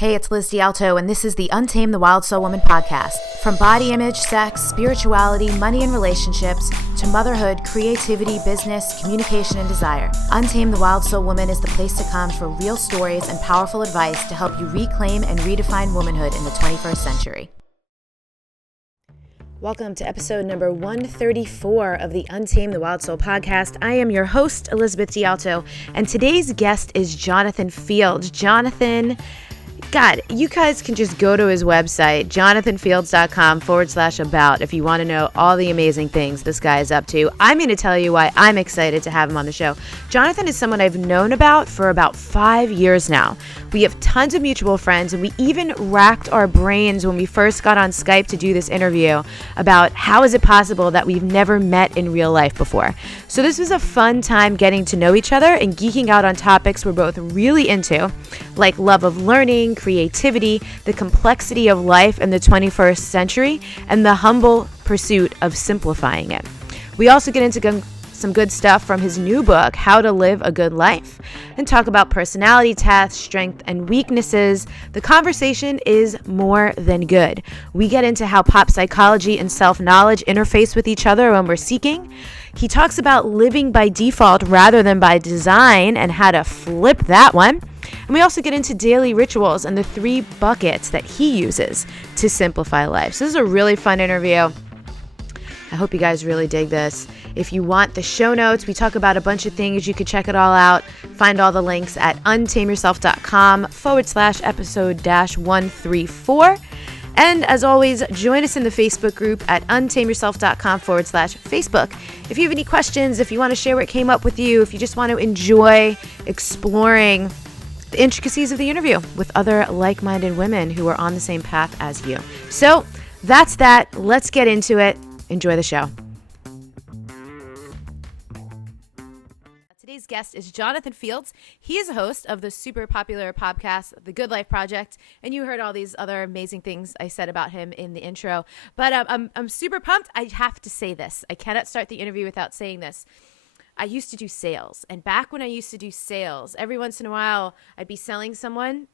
Hey, it's Liz D'Alto, and this is the Untamed the Wild Soul Woman podcast. From body image, sex, spirituality, money and relationships, to motherhood, creativity, business, communication, and desire, Untamed the Wild Soul Woman is the place to come for real stories and powerful advice to help you reclaim and redefine womanhood in the 21st century. Welcome to episode number 134 of the Untamed the Wild Soul podcast. I am your host, Elizabeth D'Alto, and today's guest is Jonathan Fields. Jonathan, God, you guys can just go to his website, jonathanfields.com/about, if you want to know all the amazing things this guy is up to. I'm going to tell you why I'm excited to have him on the show. Jonathan is someone I've known for about 5 years now. We have tons of mutual friends, and we even racked our brains when we first got on Skype to do this interview about how is it possible that we've never met in real life before. So this was a fun time getting to know each other and geeking out on topics we're both really into, like love of learning, creativity, the complexity of life in the 21st century, and the humble pursuit of simplifying it. We also get into some good stuff from his new book, How to Live a Good Life, and talk about personality tests, strengths, and weaknesses. The conversation is more than good. We get into how pop psychology and self-knowledge interface with each other when we're seeking. He talks about living by default rather than by design and how to flip that one. And we also get into daily rituals and the 3 buckets that he uses to simplify life. So this is a really fun interview. I hope you guys really dig this. If you want the show notes, we talk about a bunch of things. You can check it all out. Find all the links at untameyourself.com/episode-134. And as always, join us in the Facebook group at untameyourself.com/Facebook. If you have any questions, if you want to share what came up with you, if you just want to enjoy exploring the intricacies of the interview with other like-minded women who are on the same path as you. So that's that. Let's get into it. Enjoy the show. Today's guest is Jonathan Fields. He is a host of the super popular podcast, The Good Life Project, and you heard all these other amazing things I said about him in the intro. But I'm super pumped. I have to say this. I cannot start the interview without saying this. I used to do sales, and back when I used to do sales, every once in a while, I'd be selling someone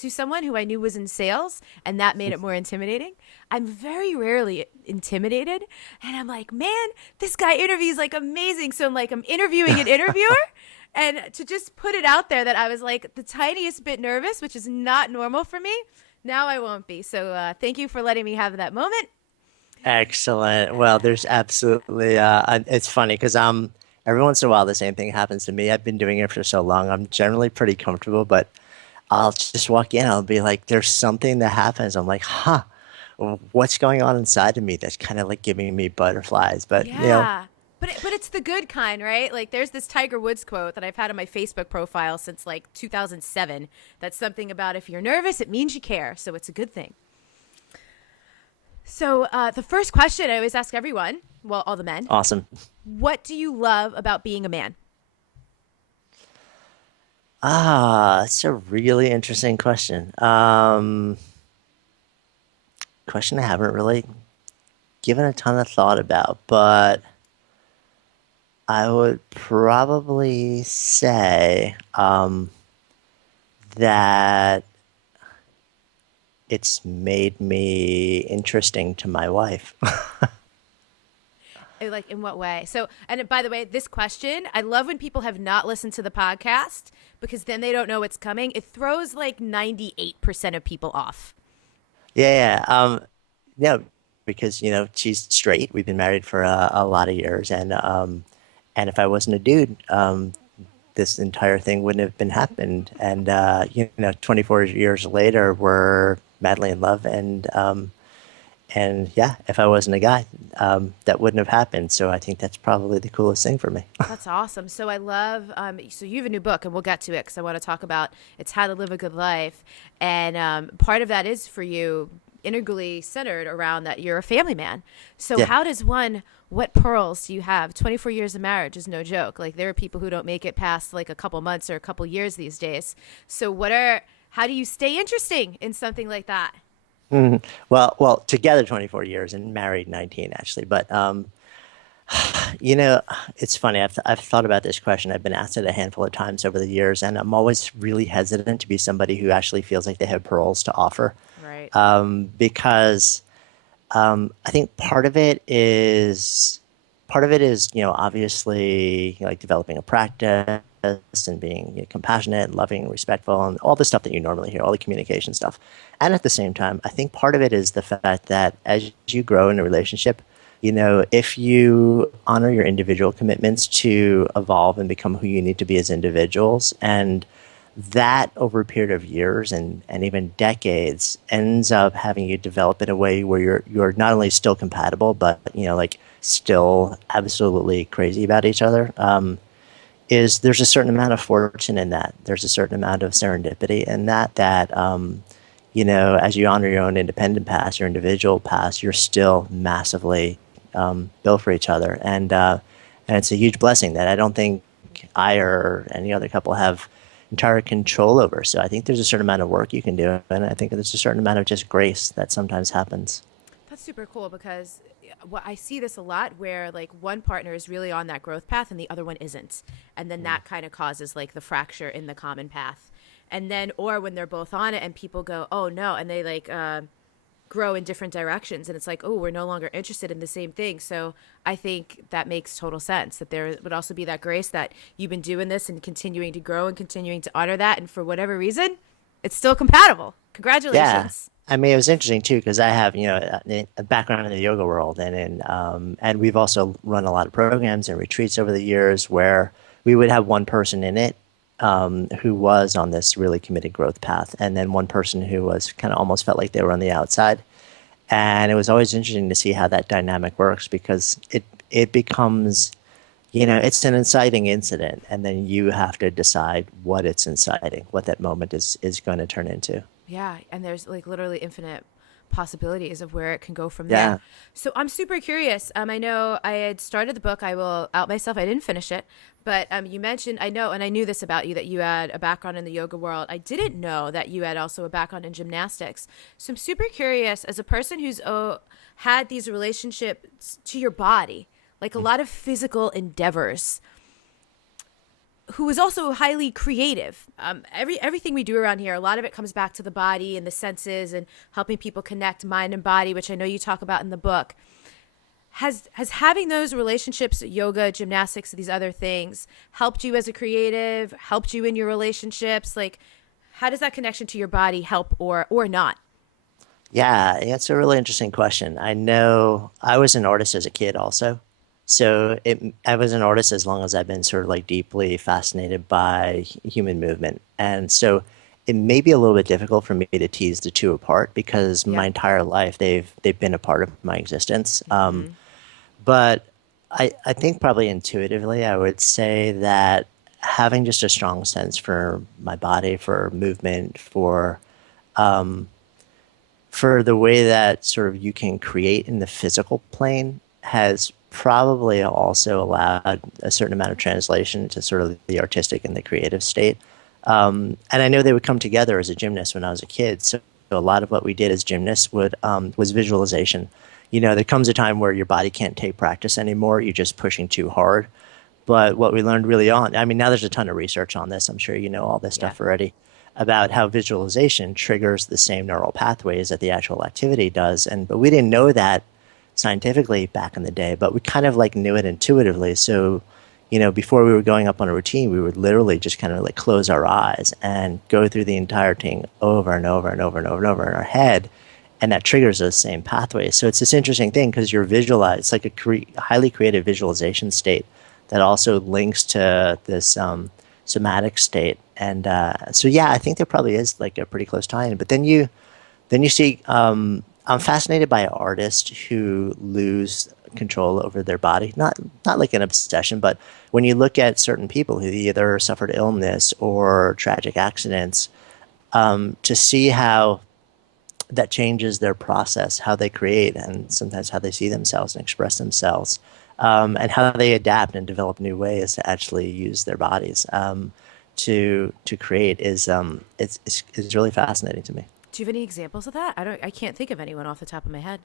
who I knew was in sales, and that made it more intimidating. I'm very rarely intimidated, and I'm like, man, this guy interviews like amazing. So I'm interviewing an interviewer, and to just put it out there that I was like the tiniest bit nervous, which is not normal for me, now I won't be. So thank you for letting me have that moment. Excellent. Well, there's absolutely, it's funny because every once in a while the same thing happens to me. I've been doing it for so long. I'm generally pretty comfortable, but I'll just walk in. I'll be like, there's something that happens. I'm like, what's going on inside of me that's kind of like giving me butterflies. But yeah, but it's the good kind, right? Like there's this Tiger Woods quote that I've had on my Facebook profile since like 2007. That's something about if you're nervous, it means you care. So it's a good thing. So the first question I always ask everyone, well, all the men. Awesome. What do you love about being a man? It's a really interesting question. Question I haven't really given a ton of thought about, but I would probably say that it's made me interesting to my wife. Like in what way? So, and by the way, this question, I love when people have not listened to the podcast because then they don't know what's coming. It throws like 98% of people off. Yeah. Because she's straight. We've been married for a lot of years, and if I wasn't a dude, this entire thing wouldn't have been happened. And 24 years later, we're madly in love, and yeah, if I wasn't a guy, that wouldn't have happened. So I think that's probably the coolest thing for me. That's awesome. So I love, so you have a new book, and we'll get to it because I want to talk about it's How to Live a Good Life. And part of that is for you integrally centered around that you're a family man. So Yeah. how does what pearls do you have? 24 years of marriage is no joke. Like there are people who don't make it past like a couple months or a couple years these days. So how do you stay interesting in something like that? Mhm. Well, together 24 years and married 19 actually. But You know, it's funny. I've thought about this question. I've been asked it a handful of times over the years, and I'm always really hesitant to be somebody who actually feels like they have pearls to offer, Right. because I think part of it is, obviously, like developing a practice and being, compassionate, loving, respectful, and all the stuff that you normally hear, all the communication stuff. And at the same time, I think part of it is the fact that as you grow in a relationship, if you honor your individual commitments to evolve and become who you need to be as individuals, and that over a period of years and even decades ends up having you develop in a way where you're not only still compatible, but like still absolutely crazy about each other. Is there's a certain amount of fortune in that. There's a certain amount of serendipity in that as you honor your own independent past, your individual past, you're still massively built for each other, and it's a huge blessing that I don't think I or any other couple have entire control over. So I think there's a certain amount of work you can do, and I think there's a certain amount of just grace that sometimes happens. That's super cool because what I see this a lot where like one partner is really on that growth path and the other one isn't. And then that kind of causes like the fracture in the common path. And then, or when they're both on it and people go, oh no, and they like grow in different directions. And it's like, oh, we're no longer interested in the same thing. So I think that makes total sense that there would also be that grace that you've been doing this and continuing to grow and continuing to honor that. And for whatever reason, it's still compatible. Yeah. Congratulations. I mean, it was interesting too because I have, a background in the yoga world, and we've also run a lot of programs and retreats over the years where we would have one person in it, who was on this really committed growth path, and then one person who was kind of almost felt like they were on the outside. And it was always interesting to see how that dynamic works because it becomes, it's an inciting incident, and then you have to decide what it's inciting, what that moment is going to turn into. Yeah, and there's like literally infinite possibilities of where it can go from there. Yeah. So I'm super curious. I know I had started the book. I will out myself. I didn't finish it, but you mentioned I know, and I knew this about you that you had a background in the yoga world. I didn't know that you had also a background in gymnastics. So I'm super curious as a person who's had these relationships to your body, like a lot of physical endeavors who is also highly creative. Everything we do around here, a lot of it comes back to the body and the senses and helping people connect mind and body, which I know you talk about in the book. Has having those relationships, yoga, gymnastics, these other things, helped you as a creative? Helped you in your relationships? Like, how does that connection to your body help or not? Yeah, it's a really interesting question. I know I was an artist as a kid also. I was an artist as long as I've been sort of like deeply fascinated by human movement. And so it may be a little bit difficult for me to tease the two apart because my Yep. entire life they've been a part of my existence. Mm-hmm. But I think probably intuitively I would say that having just a strong sense for my body, for movement, for the way that sort of you can create in the physical plane has probably also allowed a certain amount of translation to sort of the artistic and the creative state. And I know they would come together as a gymnast when I was a kid. So a lot of what we did as gymnasts was visualization. There comes a time where your body can't take practice anymore. You're just pushing too hard. But what we learned really on, I mean, now there's a ton of research on this. I'm sure you know all this Yeah. stuff already about how visualization triggers the same neural pathways that the actual activity does. But we didn't know that scientifically back in the day, but we kind of like knew it intuitively. So, before we were going up on a routine, we would literally just kind of like close our eyes and go through the entire thing over and over and over and over and over in our head. And that triggers those same pathways. So it's this interesting thing because you're visualized, it's like a highly creative visualization state that also links to this somatic state. And so, yeah, I think there probably is like a pretty close tie in. But then you see, I'm fascinated by artists who lose control over their body. Not like an obsession, but when you look at certain people who either suffered illness or tragic accidents, to see how that changes their process, how they create, and sometimes how they see themselves and express themselves, and how they adapt and develop new ways to actually use their bodies to create is really fascinating to me. Do you have any examples of that? I can't think of anyone off the top of my head.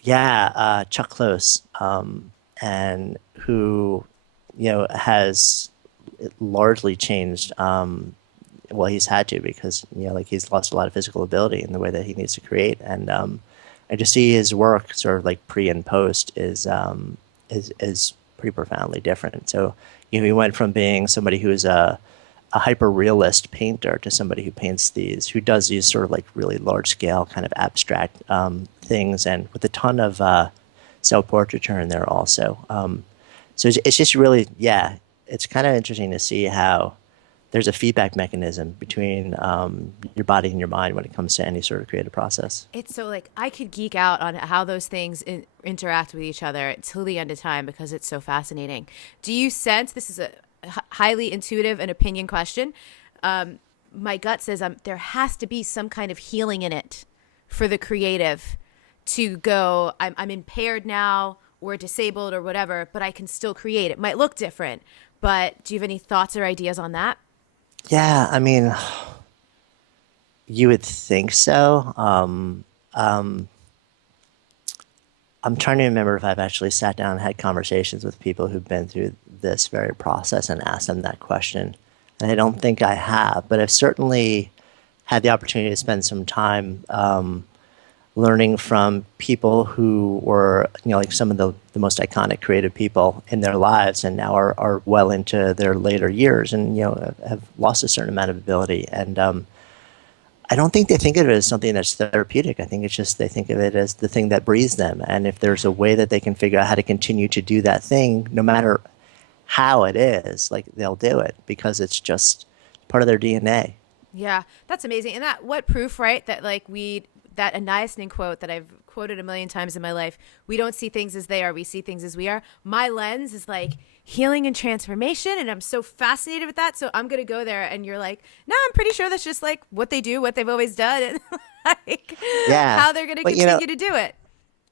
Yeah, Chuck Close, and who, has largely changed. Well, he's had to because like he's lost a lot of physical ability in the way that he needs to create, and to see his work sort of like pre and post is pretty profoundly different. So he went from being somebody who's a hyper realist painter to somebody who does these sort of like really large scale kind of abstract things, and with a ton of self portraiture in there also. So it's just really, yeah, it's kind of interesting to see how there's a feedback mechanism between your body and your mind when it comes to any sort of creative process. It's so like I could geek out on how those things interact with each other till the end of time because it's so fascinating. Do you sense this is a highly intuitive and opinion question? My gut says there has to be some kind of healing in it for the creative to go, I'm impaired now or disabled or whatever, but I can still create. It might look different, but do you have any thoughts or ideas on that? Yeah, I mean, you would think so. I'm trying to remember if I've actually sat down and had conversations with people who've been through this very process and asked them that question. And I don't think I have, but I've certainly had the opportunity to spend some time learning from people who were, like some of the most iconic creative people in their lives and now are well into their later years and, have lost a certain amount of ability. And I don't think they think of it as something that's therapeutic. I think it's just they think of it as the thing that breathes them. And if there's a way that they can figure out how to continue to do that thing, no matter how it is, like they'll do it because it's just part of their DNA. Yeah, that's amazing. And that what proof, right? That like that a niacin quote that I've quoted a million times in my life. We don't see things as they are. We see things as we are. My lens is like healing and transformation. And I'm so fascinated with that. So I'm going to go there. And you're like, no, I'm pretty sure that's just like what they do, what they've always done. And like how they're going to continue to do it.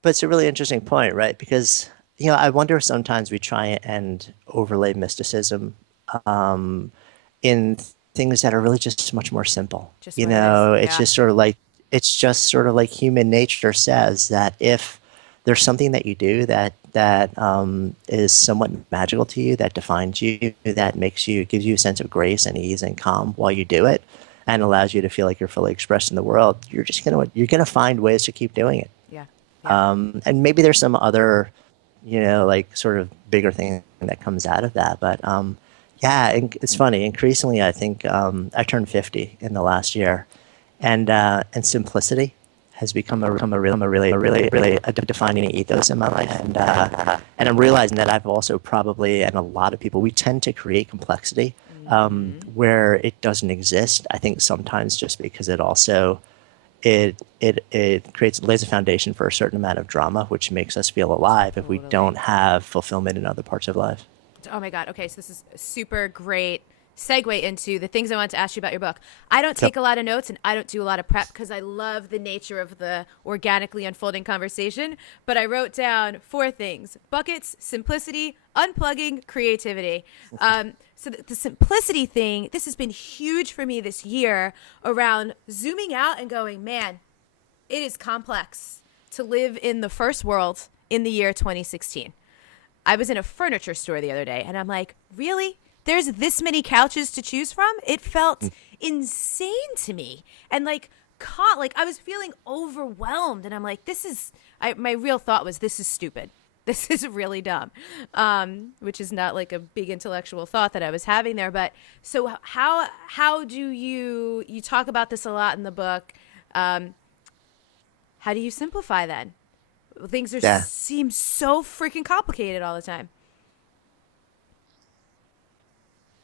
But it's a really interesting point, right? Because, I wonder if sometimes we try and overlay mysticism in things that are really just much more simple. Just what it is. Yeah. It's just sort of like human nature says that if there's something that you do that is somewhat magical to you, that defines you, that gives you a sense of grace and ease and calm while you do it, and allows you to feel like you're fully expressed in the world, you're gonna find ways to keep doing it. Yeah. And maybe there's some other, like sort of bigger thing that comes out of that, but yeah, it's funny. Increasingly, I think I turned 50 in the last year. And simplicity has become a really a defining ethos in my life, and I'm realizing that I've also probably, and a lot of people, we tend to create complexity where it doesn't exist. I think sometimes just because it also it lays a foundation for a certain amount of drama, which makes us feel alive if we don't have fulfillment in other parts of life. Oh my God. Okay, so this is a super great segue into the things I wanted to ask you about your book. I don't take a lot of notes and I don't do a lot of prep because I love the nature of the organically unfolding conversation. But I wrote down 4 things: buckets, simplicity, unplugging, creativity. So the simplicity thing, this has been huge for me this year around zooming out and going, man, it is complex to live in the first world in the year 2016. I was in a furniture store the other day and I'm like, really? There's this many couches to choose from? It felt insane to me. And like I was feeling overwhelmed. And I'm like, my real thought was, this is stupid. This is really dumb. Which is not like a big intellectual thought that I was having there. But so how do you talk about this a lot in the book. How do you simplify then? Things seem so freaking complicated all the time.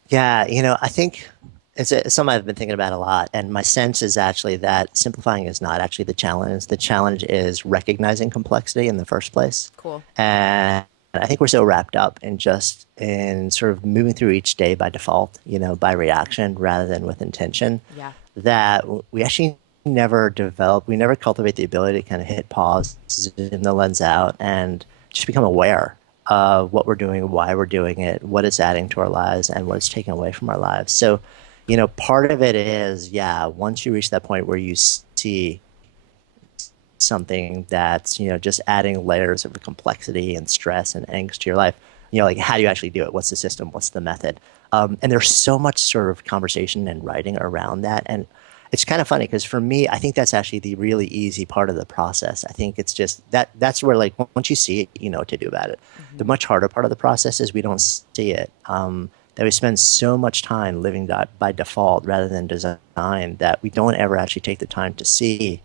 Yeah, I think it's something I've been thinking about a lot. And my sense is actually that simplifying is not actually the challenge. The challenge is recognizing complexity in the first place. Cool. And I think we're so wrapped up in sort of moving through each day by default, by reaction rather than with intention, that we actually we never cultivate the ability to kind of hit pause, zoom the lens out, and just become aware what we're doing, why we're doing it, what it's adding to our lives, and what it's taking away from our lives. So, part of it is, once you reach that point where you see something that's, just adding layers of complexity and stress and angst to your life, like how do you actually do it? What's the system? What's the method? And there's so much sort of conversation and writing around that. And it's kind of funny because for me, I think that's actually the really easy part of the process. I think it's just that's where like once you see it, you know what to do about it. The much harder part of the process is we don't see it. That we spend so much time living by default rather than design that we don't ever actually take the time to see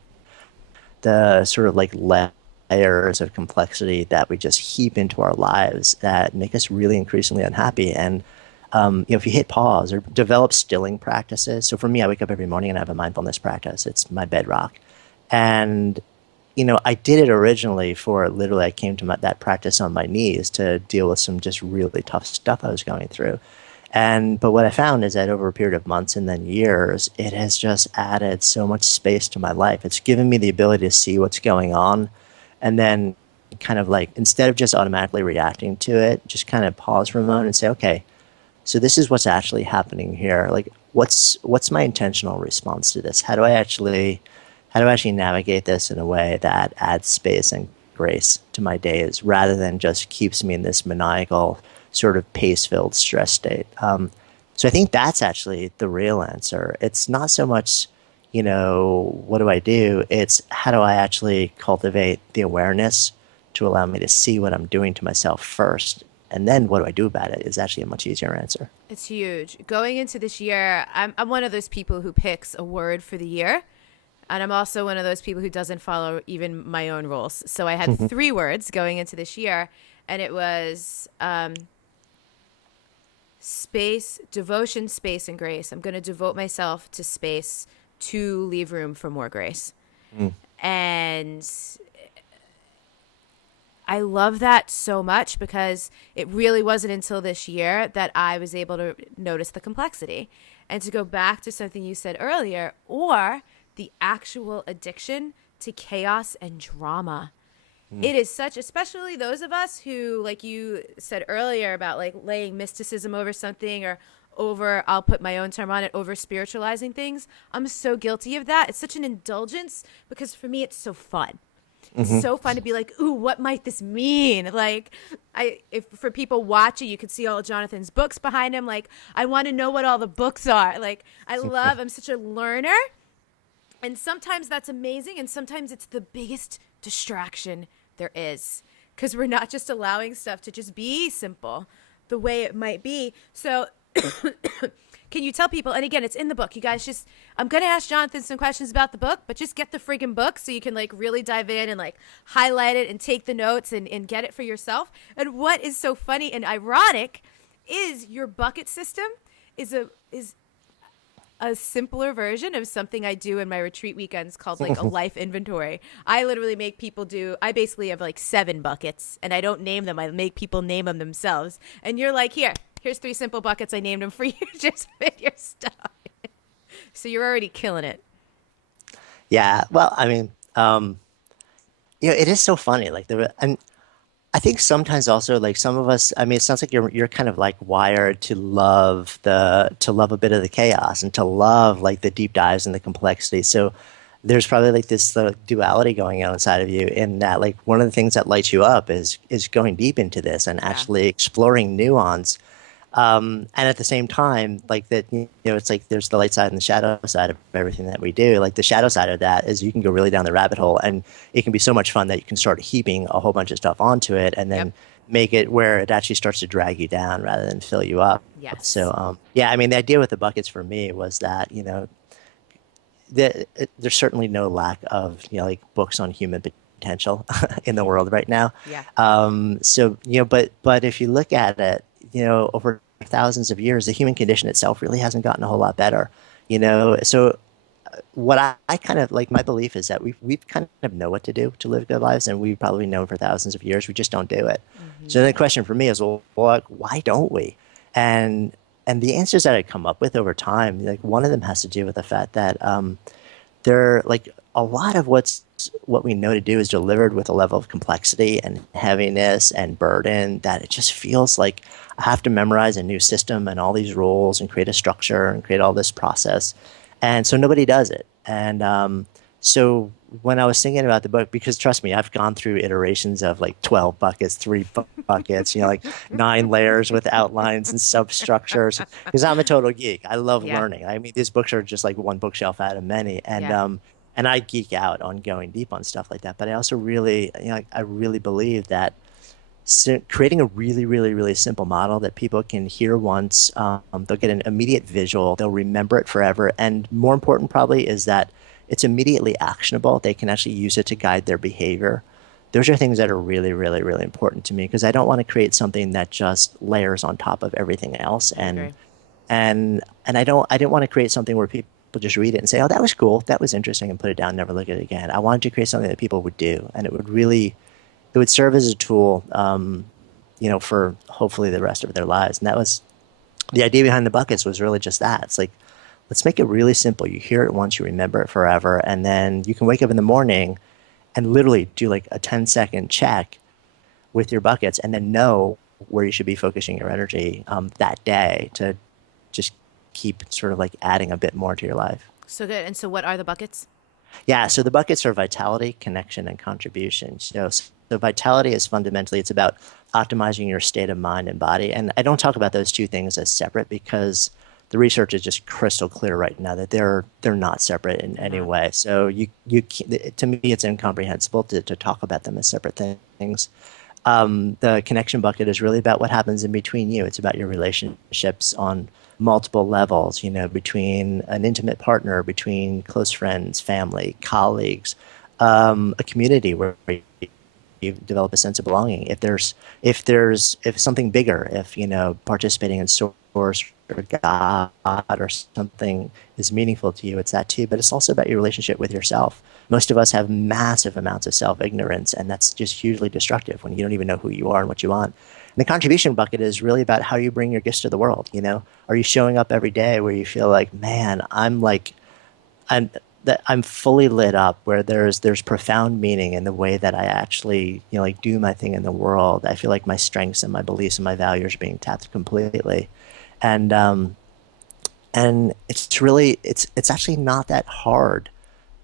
the sort of like layers of complexity that we just heap into our lives that make us really increasingly unhappy. And if you hit pause or develop stilling practices. So for me, I wake up every morning and I have a mindfulness practice. It's my bedrock. And, I did it originally for literally, I came to that practice on my knees to deal with some just really tough stuff I was going through. But what I found is that over a period of months and then years, it has just added so much space to my life. It's given me the ability to see what's going on and then kind of like, instead of just automatically reacting to it, just kind of pause for a moment and say, okay, so this is what's actually happening here. Like, what's my intentional response to this? How do I actually navigate this in a way that adds space and grace to my days rather than just keeps me in this maniacal sort of pace-filled stress state? So I think that's actually the real answer. It's not so much, what do I do? It's how do I actually cultivate the awareness to allow me to see what I'm doing to myself first. And then what do I do about it is actually a much easier answer. It's huge. Going into this year, I'm one of those people who picks a word for the year. And I'm also one of those people who doesn't follow even my own rules. So I had 3 words going into this year. And it was space, devotion, space, and grace. I'm going to devote myself to space to leave room for more grace. And I love that so much because it really wasn't until this year that I was able to notice the complexity. And to go back to something you said earlier, or the actual addiction to chaos and drama. It is such, especially those of us who, like you said earlier about like laying mysticism over something or over, I'll put my own term on it, over spiritualizing things. I'm so guilty of that. It's such an indulgence because for me, it's so fun. It's so fun to be like, ooh, what might this mean? Like, if for people watching, you could see all of Jonathan's books behind him. Like, I want to know what all the books are. Like, I'm such a learner. And sometimes that's amazing. And sometimes it's the biggest distraction there is. Because we're not just allowing stuff to just be simple the way it might be. So can you tell people, and again, it's in the book, you guys I'm going to ask Jonathan some questions about the book, but just get the friggin' book so you can like really dive in and like highlight it and take the notes and get it for yourself. And what is so funny and ironic is your bucket system is a simpler version of something I do in my retreat weekends called like a life inventory. I literally make people I basically have like 7 buckets and I don't name them. I make people name them themselves. And you're like, here's 3 simple buckets. I named them for you. Just fit your stuff. So you're already killing it. Yeah. Well, I mean, it is so funny. Like and I think sometimes also like some of us, I mean, it sounds like you're kind of like wired to love a bit of the chaos and to love like the deep dives and the complexity. So there's probably like this duality going on inside of you in that like one of the things that lights you up is going deep into this and actually exploring nuance. And at the same time, like that, it's like there's the light side and the shadow side of everything that we do. Like the shadow side of that is you can go really down the rabbit hole and it can be so much fun that you can start heaping a whole bunch of stuff onto it and then make it where it actually starts to drag you down rather than fill you up. Yes. So, yeah, I mean, the idea with the buckets for me was that, there's certainly no lack of, like books on human potential in the world right now. Yeah. So, but if you look at it, over thousands of years, the human condition itself really hasn't gotten a whole lot better, So what I kind of like, my belief is that we've kind of know what to do to live good lives, and we've probably known for thousands of years. We just don't do it. So the question for me is, well, like, why don't we? And the answers that I come up with over time, like one of them has to do with the fact that there, like a lot of what we know to do is delivered with a level of complexity and heaviness and burden that it just feels like I have to memorize a new system and all these rules and create a structure and create all this process. And so nobody does it. And So when I was thinking about the book, because trust me, I've gone through iterations of like 12 buckets, buckets, like 9 layers with outlines and substructures, because I'm a total geek. I love Yeah. learning. I mean, these books are just like one bookshelf out of many. Yeah. And I geek out on going deep on stuff like that. But I also really, I really believe that creating a really, really, really simple model that people can hear once, they'll get an immediate visual, they'll remember it forever. And more important, probably, is that it's immediately actionable. They can actually use it to guide their behavior. Those are things that are really, really, really important to me because I don't want to create something that just layers on top of everything else. I agree. And I didn't want to create something where people just read it and say, "Oh, that was cool, that was interesting," and put it down, never look at it again. I wanted to create something that people would do, and it would serve as a tool, for hopefully the rest of their lives. And that was the idea behind the buckets was really just that. It's like, let's make it really simple. You hear it once, you remember it forever. And then you can wake up in the morning and literally do like a 10-second check with your buckets and then know where you should be focusing your energy that day to just keep sort of like adding a bit more to your life. So good. And so what are the buckets? Yeah, so the buckets are vitality, connection, and contribution. So vitality is fundamentally it's about optimizing your state of mind and body. And I don't talk about those two things as separate because the research is just crystal clear right now that they're not separate in They're any not. way. So to me it's incomprehensible to talk about them as separate things. The connection bucket is really about what happens in between you. It's about your relationships on multiple levels, between an intimate partner, between close friends, family, colleagues, a community where you develop a sense of belonging. If something bigger, if participating in source or God or something is meaningful to you, it's that too. But it's also about your relationship with yourself. Most of us have massive amounts of self-ignorance, and that's just hugely destructive when you don't even know who you are and what you want. And the contribution bucket is really about how you bring your gifts to the world. Are you showing up every day where you feel like, man, I'm that I'm fully lit up where there's profound meaning in the way that I actually like do my thing in the world. I feel like my strengths and my beliefs and my values are being tapped completely, and it's actually not that hard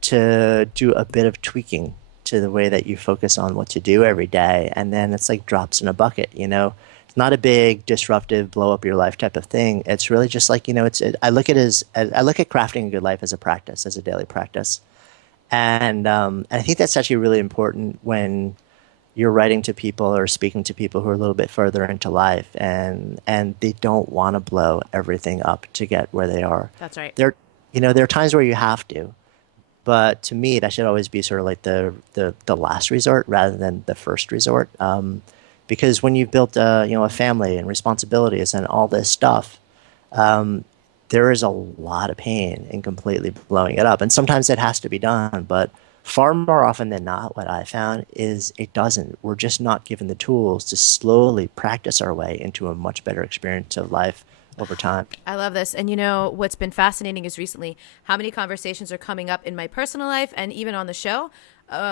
to do a bit of tweaking to the way that you focus on what to do every day, and then it's like drops in a bucket. It's not a big disruptive blow up your life type of thing. It's really just like I look at I look at crafting a good life as a practice, as a daily practice, and I think that's actually really important when you're writing to people or speaking to people who are a little bit further into life and they don't want to blow everything up to get where they are. That's right. There are times where you have to, but to me, that should always be sort of like the last resort rather than the first resort. Because when you've built a family and responsibilities and all this stuff, there is a lot of pain in completely blowing it up. And sometimes it has to be done, but far more often than not, what I found is it doesn't. We're just not given the tools to slowly practice our way into a much better experience of life over time. I love this. And what's been fascinating is recently how many conversations are coming up in my personal life and even on the show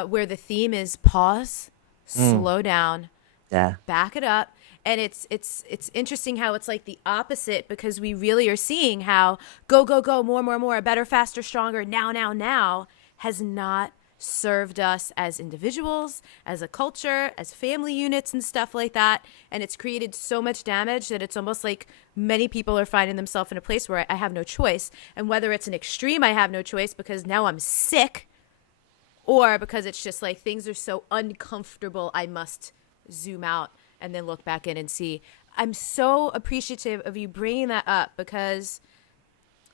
where the theme is pause, Mm, slow down, yeah. back it up. And it's interesting how it's like the opposite because we really are seeing how go, go, go, more, better, faster, stronger, now has not served us as individuals, as a culture, as family units and stuff like that. And it's created so much damage that it's almost like many people are finding themselves in a place where I have no choice. And whether it's an extreme, I have no choice because now I'm sick, or because it's just like things are so uncomfortable, I must zoom out and then look back in and see. I'm so appreciative of you bringing that up because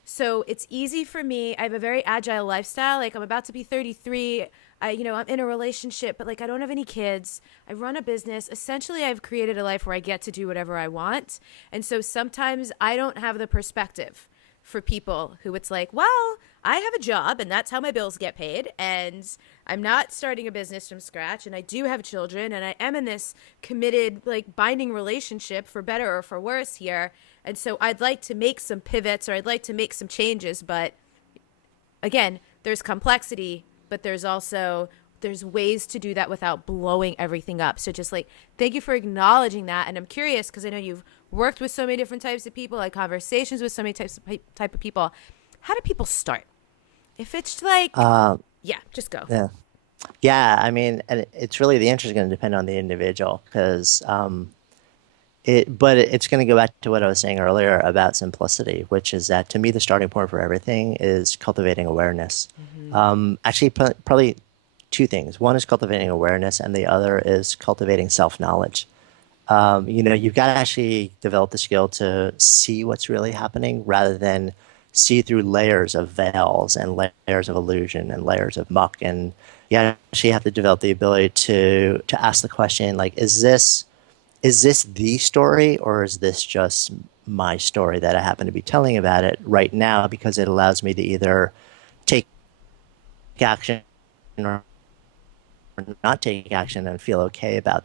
so it's easy for me. I have a very agile lifestyle. Like I'm about to be 33. I'm in a relationship, but like I don't have any kids. I run a business. Essentially, I've created a life where I get to do whatever I want. And so sometimes I don't have the perspective for people who it's like, well, I have a job and that's how my bills get paid. And I'm not starting a business from scratch. And I do have children and I am in this committed, like binding relationship for better or for worse here. And so I'd like to make some pivots or I'd like to make some changes. But again, there's complexity, but there's ways to do that without blowing everything up. So just like, thank you for acknowledging that. And I'm curious because I know you've worked with so many different types of people, like conversations with so many type of people. How do people start? If it's like, Yeah, just go. Yeah. Yeah, I mean, and it's really the answer is going to depend on the individual because it's going to go back to what I was saying earlier about simplicity, which is that to me the starting point for everything is cultivating awareness. Hmm. Actually, probably two things. One is cultivating awareness, and the other is cultivating self-knowledge. You've got to actually develop the skill to see what's really happening rather than see through layers of veils and layers of illusion and layers of muck. And you actually have to develop the ability to ask the question, like, is this the story or is this just my story that I happen to be telling about it right now because it allows me to either take action or not take action and feel okay about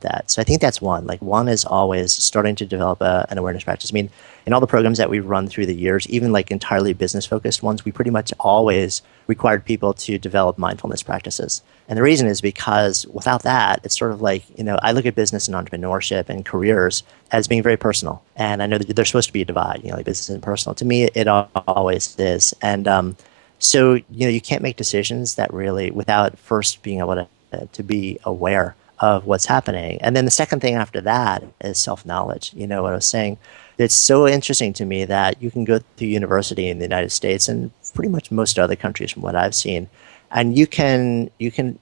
that. So I think that's one. Like one is always starting to develop an awareness practice. I mean, in all the programs that we've run through the years, even like entirely business focused ones, we pretty much always required people to develop mindfulness practices. And the reason is because without that, it's sort of like, I look at business and entrepreneurship and careers as being very personal. And I know that there's supposed to be a divide, like business and personal. To me, it always is. And so, you can't make decisions that really without first being able to be aware of what's happening. And then the second thing after that is self-knowledge. You know what I was saying? It's so interesting to me that you can go to university in the United States and pretty much most other countries from what I've seen, and you can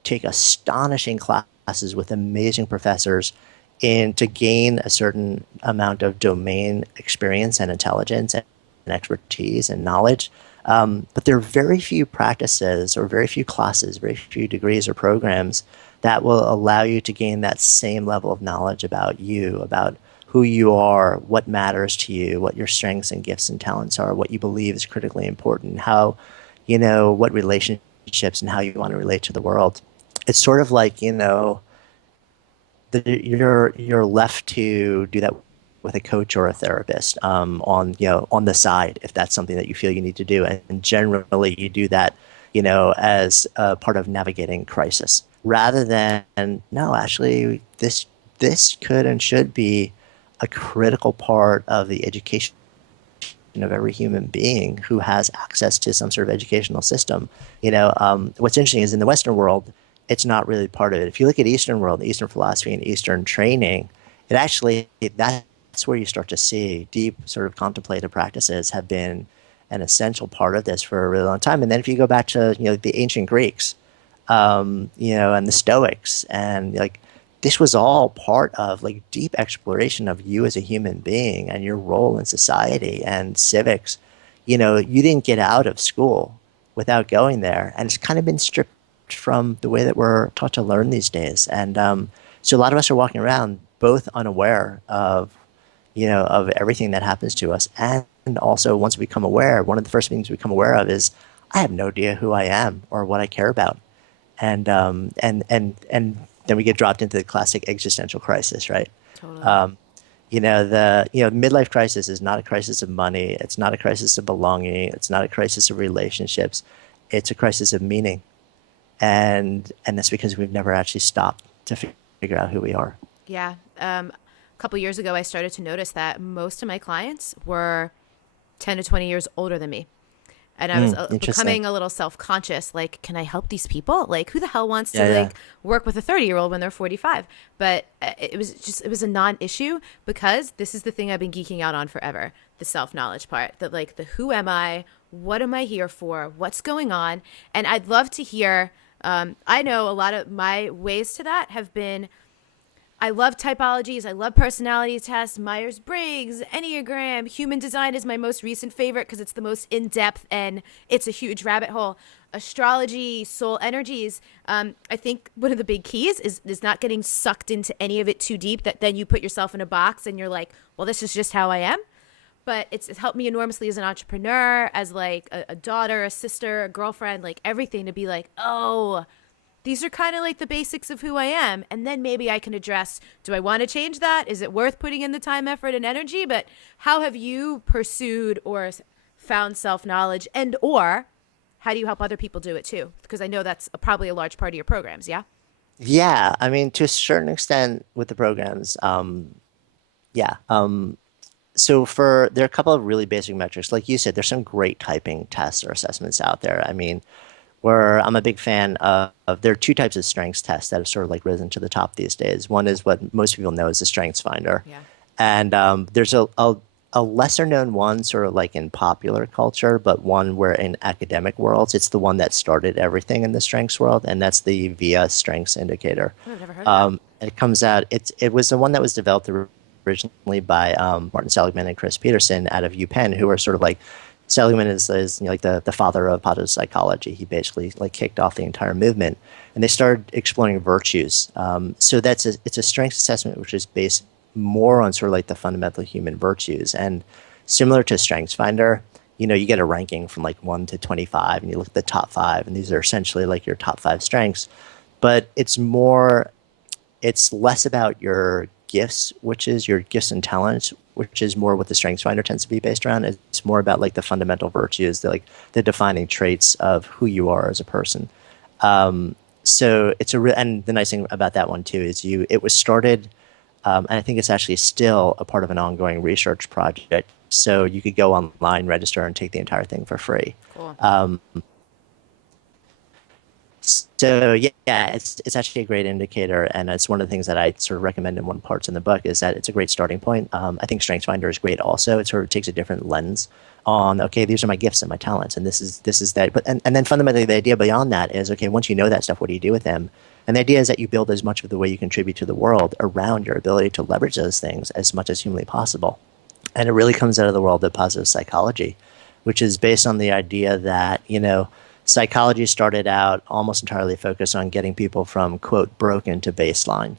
take astonishing classes with amazing professors in to gain a certain amount of domain experience and intelligence and expertise and knowledge. But there are very few practices or very few classes, very few degrees or programs that will allow you to gain that same level of knowledge about you, about who you are, what matters to you, what your strengths and gifts and talents are, what you believe is critically important, what relationships and how you want to relate to the world. It's sort of like, you're left to do that with a coach or a therapist on the side if that's something that you feel you need to do. And generally, you do that as a part of navigating crisis, rather than no, actually, this could and should be a critical part of the education of every human being who has access to some sort of educational system. What's interesting is in the Western world, it's not really part of it. If you look at Eastern world, Eastern philosophy, and Eastern training, that's where you start to see deep sort of contemplative practices have been an essential part of this for a really long time. And then if you go back to the ancient Greeks, and the Stoics, and like this was all part of like deep exploration of you as a human being and your role in society and civics. You didn't get out of school without going there, and it's kind of been stripped from the way that we're taught to learn these days. And so a lot of us are walking around both unaware of everything that happens to us, and also once we become aware, one of the first things we become aware of is I have no idea who I am or what I care about, and then we get dropped into the classic existential crisis, right? Totally. Um, the midlife crisis is not a crisis of money. It's not a crisis of belonging. It's not a crisis of relationships. It's a crisis of meaning, and that's because we've never actually stopped to figure out who we are. Yeah. A couple years ago, I started to notice that most of my clients were 10 to 20 years older than me. And I was Interesting. becoming a little self-conscious, like, can I help these people? Like, who the hell wants to Yeah, yeah. like work with a 30-year-old when they're 45? But it was a non-issue because this is the thing I've been geeking out on forever, the self-knowledge part, that like the who am I? What am I here for? What's going on? And I'd love to hear, I know a lot of my ways to that have been, I love typologies. I love personality tests, Myers Briggs, Enneagram. Human design is my most recent favorite because it's the most in depth and it's a huge rabbit hole. Astrology, soul energies. I think one of the big keys is not getting sucked into any of it too deep that then you put yourself in a box and you're like, well, this is just how I am. But it's helped me enormously as an entrepreneur, as like a daughter, a sister, a girlfriend, like everything to be like, oh, these are kind of like the basics of who I am. And then maybe I can address, do I want to change that? Is it worth putting in the time, effort, and energy? But how have you pursued or found self-knowledge, and or how do you help other people do it too? Because I know that's probably a large part of your programs. Yeah. Yeah, I mean, to a certain extent with the programs, yeah. So there are a couple of really basic metrics. Like you said, there's some great typing tests or assessments out there. I mean, where I'm a big fan of there are two types of strengths tests that have sort of like risen to the top these days. One is what most people know as the Strengths Finder, Yeah. and there's a lesser known one sort of like in popular culture, but one where in academic worlds, it's the one that started everything in the strengths world, and that's the VIA Strengths Indicator. Oh, I've never heard of that. It comes out. It was the one that was developed originally by Martin Seligman and Chris Peterson out of UPenn, who are sort of like Seligman is like the father of positive psychology. He basically like kicked off the entire movement, and they started exploring virtues. So it's a strengths assessment which is based more on sort of like the fundamental human virtues, and similar to Strengths Finder. You get a ranking from like 1 to 25, and you look at the top five, and these are essentially like your top five strengths. But it's less about your gifts, which is your gifts and talents, which is more what the Strengths Finder tends to be based around. It's more about like the fundamental virtues, the defining traits of who you are as a person. So and the nice thing about that one too is it was started, and I think it's actually still a part of an ongoing research project. So you could go online, register, and take the entire thing for free. Cool. So yeah, it's actually a great indicator, and it's one of the things that I sort of recommend in one parts in the book is that it's a great starting point. I think StrengthsFinder is great also. It sort of takes a different lens on okay, these are my gifts and my talents, and this is that. But and then fundamentally, the idea beyond that is okay, once you know that stuff, what do you do with them? And the idea is that you build as much of the way you contribute to the world around your ability to leverage those things as much as humanly possible. And it really comes out of the world of positive psychology, which is based on the idea that, psychology started out almost entirely focused on getting people from, quote, broken to baseline.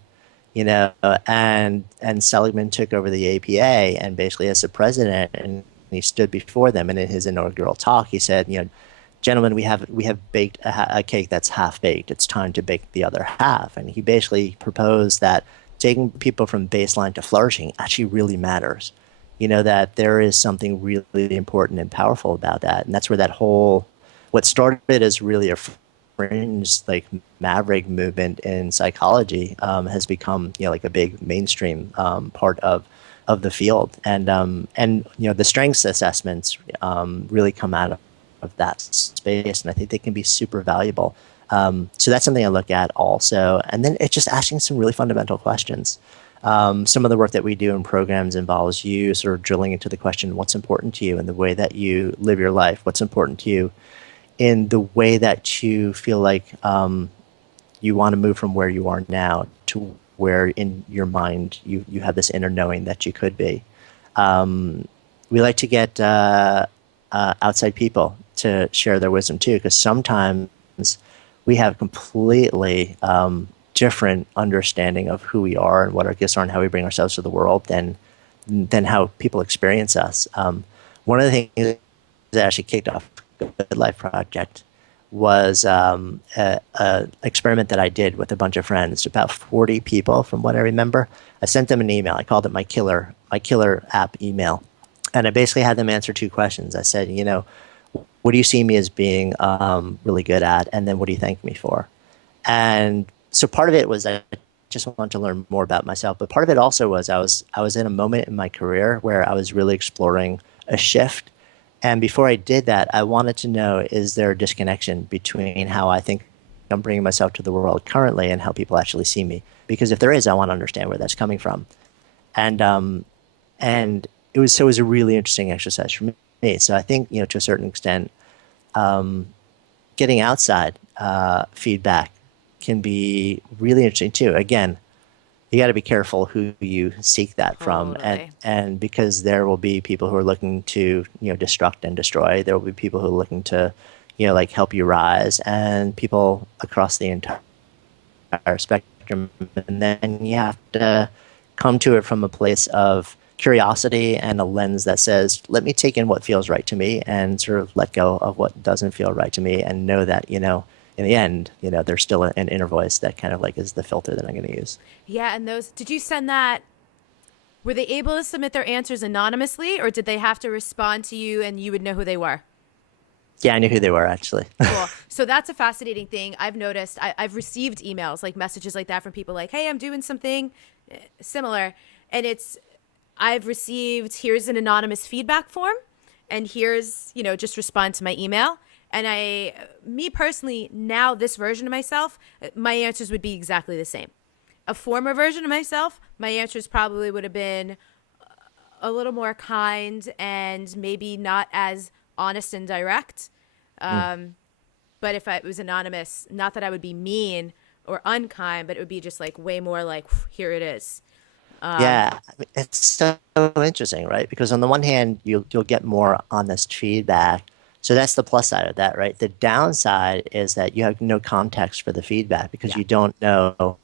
And Seligman took over the APA and basically as the president, and he stood before them, and in his inaugural talk, he said, gentlemen, we have baked a cake that's half baked. It's time to bake the other half. And he basically proposed that taking people from baseline to flourishing actually really matters. That there is something really important and powerful about that, and that's where what started as really a fringe like maverick movement in psychology has become like a big mainstream part of the field, and the strengths assessments really come out of that space, and I think they can be super valuable. So that's something I look at also, and then it's just asking some really fundamental questions. Some of the work that we do in programs involves you sort of drilling into the question, what's important to you in the way that you live your life? What's important to you in the way that you feel like you want to move from where you are now to where in your mind you have this inner knowing that you could be. We like to get outside people to share their wisdom too, because sometimes we have completely different understanding of who we are and what our gifts are and how we bring ourselves to the world than how people experience us. One of the things that actually kicked off the Good Life Project was a experiment that I did with a bunch of friends, about 40 people from what I remember. I sent them an email. I called it my killer app email. And I basically had them answer two questions. I said, what do you see me as being really good at? And then what do you thank me for? And so part of it was I just wanted to learn more about myself, but part of it also was I was in a moment in my career where I was really exploring a shift. And before I did that, I wanted to know, is there a disconnection between how I think I'm bringing myself to the world currently and how people actually see me? Because if there is, I want to understand where that's coming from. And it was a really interesting exercise for me. So I think to a certain extent, getting outside feedback can be really interesting too. Again, you got to be careful who you seek that from, Totally. and because there will be people who are looking to destruct and destroy. There will be people who are looking to like help you rise, and people across the entire spectrum. And then you have to come to it from a place of curiosity and a lens that says, let me take in what feels right to me and sort of let go of what doesn't feel right to me, and know that in the end, there's still an inner voice that kind of like is the filter that I'm going to use. Yeah, and those, did you send that? Were they able to submit their answers anonymously, or did they have to respond to you and you would know who they were? Yeah, I knew who they were actually. Cool. So that's a fascinating thing. I've noticed. I've received emails, like messages like that from people like, hey, I'm doing something similar. And I've received, here's an anonymous feedback form, and here's, just respond to my email. And me personally, now this version of myself, my answers would be exactly the same. A former version of myself, my answers probably would have been a little more kind and maybe not as honest and direct. But if it was anonymous, not that I would be mean or unkind, but it would be just like way more like, here it is. Yeah, I mean, it's so interesting, right? Because on the one hand, you'll get more honest feedback. So that's the plus side of that, right? The downside is that you have no context for the feedback because Yeah, you don't know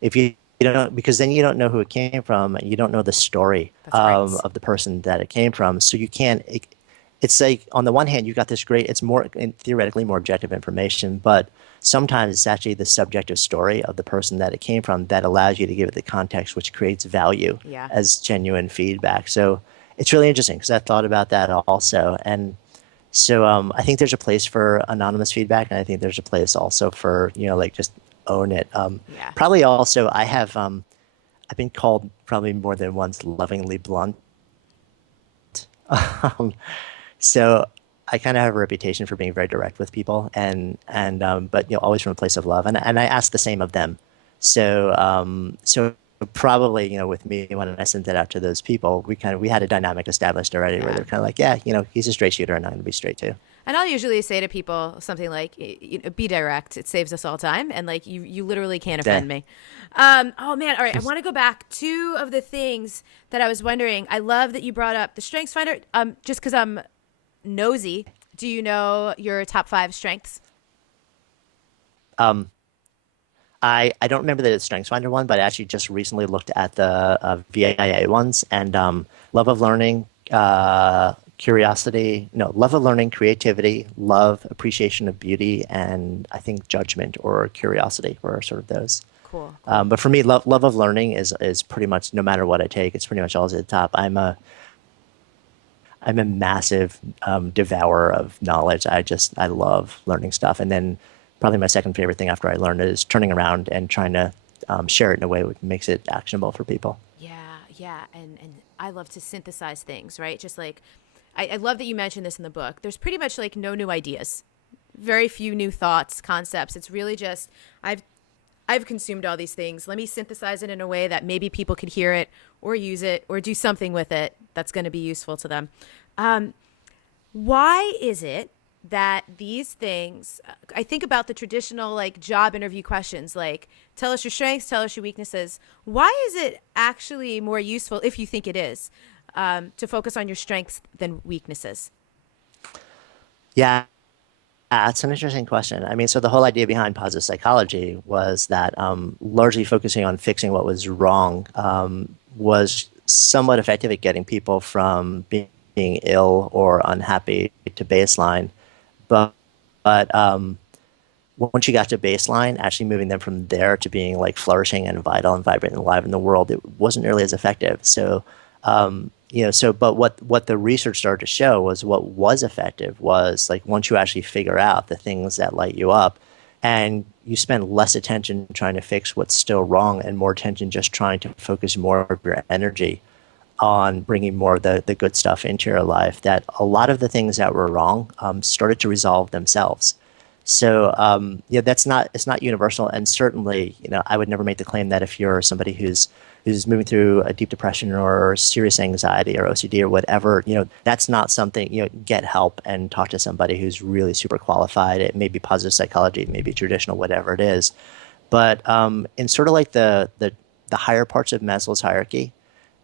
if you don't know, because then you don't know who it came from, and you don't know the story that's right. of the person that it came from. So you can't. It's like on the one hand, you got this great. It's more theoretically more objective information, but sometimes it's actually the subjective story of the person that it came from that allows you to give it the context, which creates value Yeah. as genuine feedback. So it's really interesting because I thought about that also, and so I think there's a place for anonymous feedback, and I think there's a place also for like just own it. Yeah. Probably also I've been called probably more than once lovingly blunt. Um, so I kind of have a reputation for being very direct with people, and but always from a place of love, and I ask the same of them. So probably with me when I sent that out to those people, we had a dynamic established already where Yeah. they're kind of like, yeah, he's a straight shooter, and I'm going to be straight too. And I'll usually say to people something like, be direct. It saves us all time. And like, you literally can't Yeah. offend me. Oh man. All right. I want to go back. Two of the things that I was wondering. I love that you brought up the strengths finder. Just cause I'm nosy. Do you know your top 5 strengths? Um, I don't remember the StrengthsFinder one, but I actually just recently looked at the VIA ones and love of learning, curiosity, no, love of learning, creativity, love, appreciation of beauty, and I think judgment or curiosity were sort of those. Cool. Cool. But for me, love of learning is pretty much no matter what I take, it's pretty much always at the top. I'm a massive devourer of knowledge. I love learning stuff, and then probably my second favorite thing after I learned it is turning around and trying to share it in a way that makes it actionable for people. Yeah. Yeah. And I love to synthesize things, right? Just like, I love that you mentioned this in the book. There's pretty much like no new ideas, very few new thoughts, concepts. It's really just, I've consumed all these things. Let me synthesize it in a way that maybe people could hear it or use it or do something with it that's going to be useful to them. Why is it that these things, I think about the traditional like job interview questions, like tell us your strengths, tell us your weaknesses. Why is it actually more useful, if you think it is, to focus on your strengths than weaknesses? Yeah, that's an interesting question. I mean, so the whole idea behind positive psychology was that largely focusing on fixing what was wrong was somewhat effective at getting people from being ill or unhappy to baseline. But, but once you got to baseline, actually moving them from there to being like flourishing and vital and vibrant and alive in the world, it wasn't nearly as effective. But what the research started to show was what was effective was like once you actually figure out the things that light you up, and you spend less attention trying to fix what's still wrong and more attention just trying to focus more of your energy on bringing more of the good stuff into your life, that a lot of the things that were wrong started to resolve themselves. So that's not it's not universal, and certainly I would never make the claim that if you're somebody who's moving through a deep depression or serious anxiety or OCD or whatever, that's not something, get help and talk to somebody who's really super qualified. It may be positive psychology, it may be traditional, whatever it is. But in sort of like the higher parts of Maslow's hierarchy,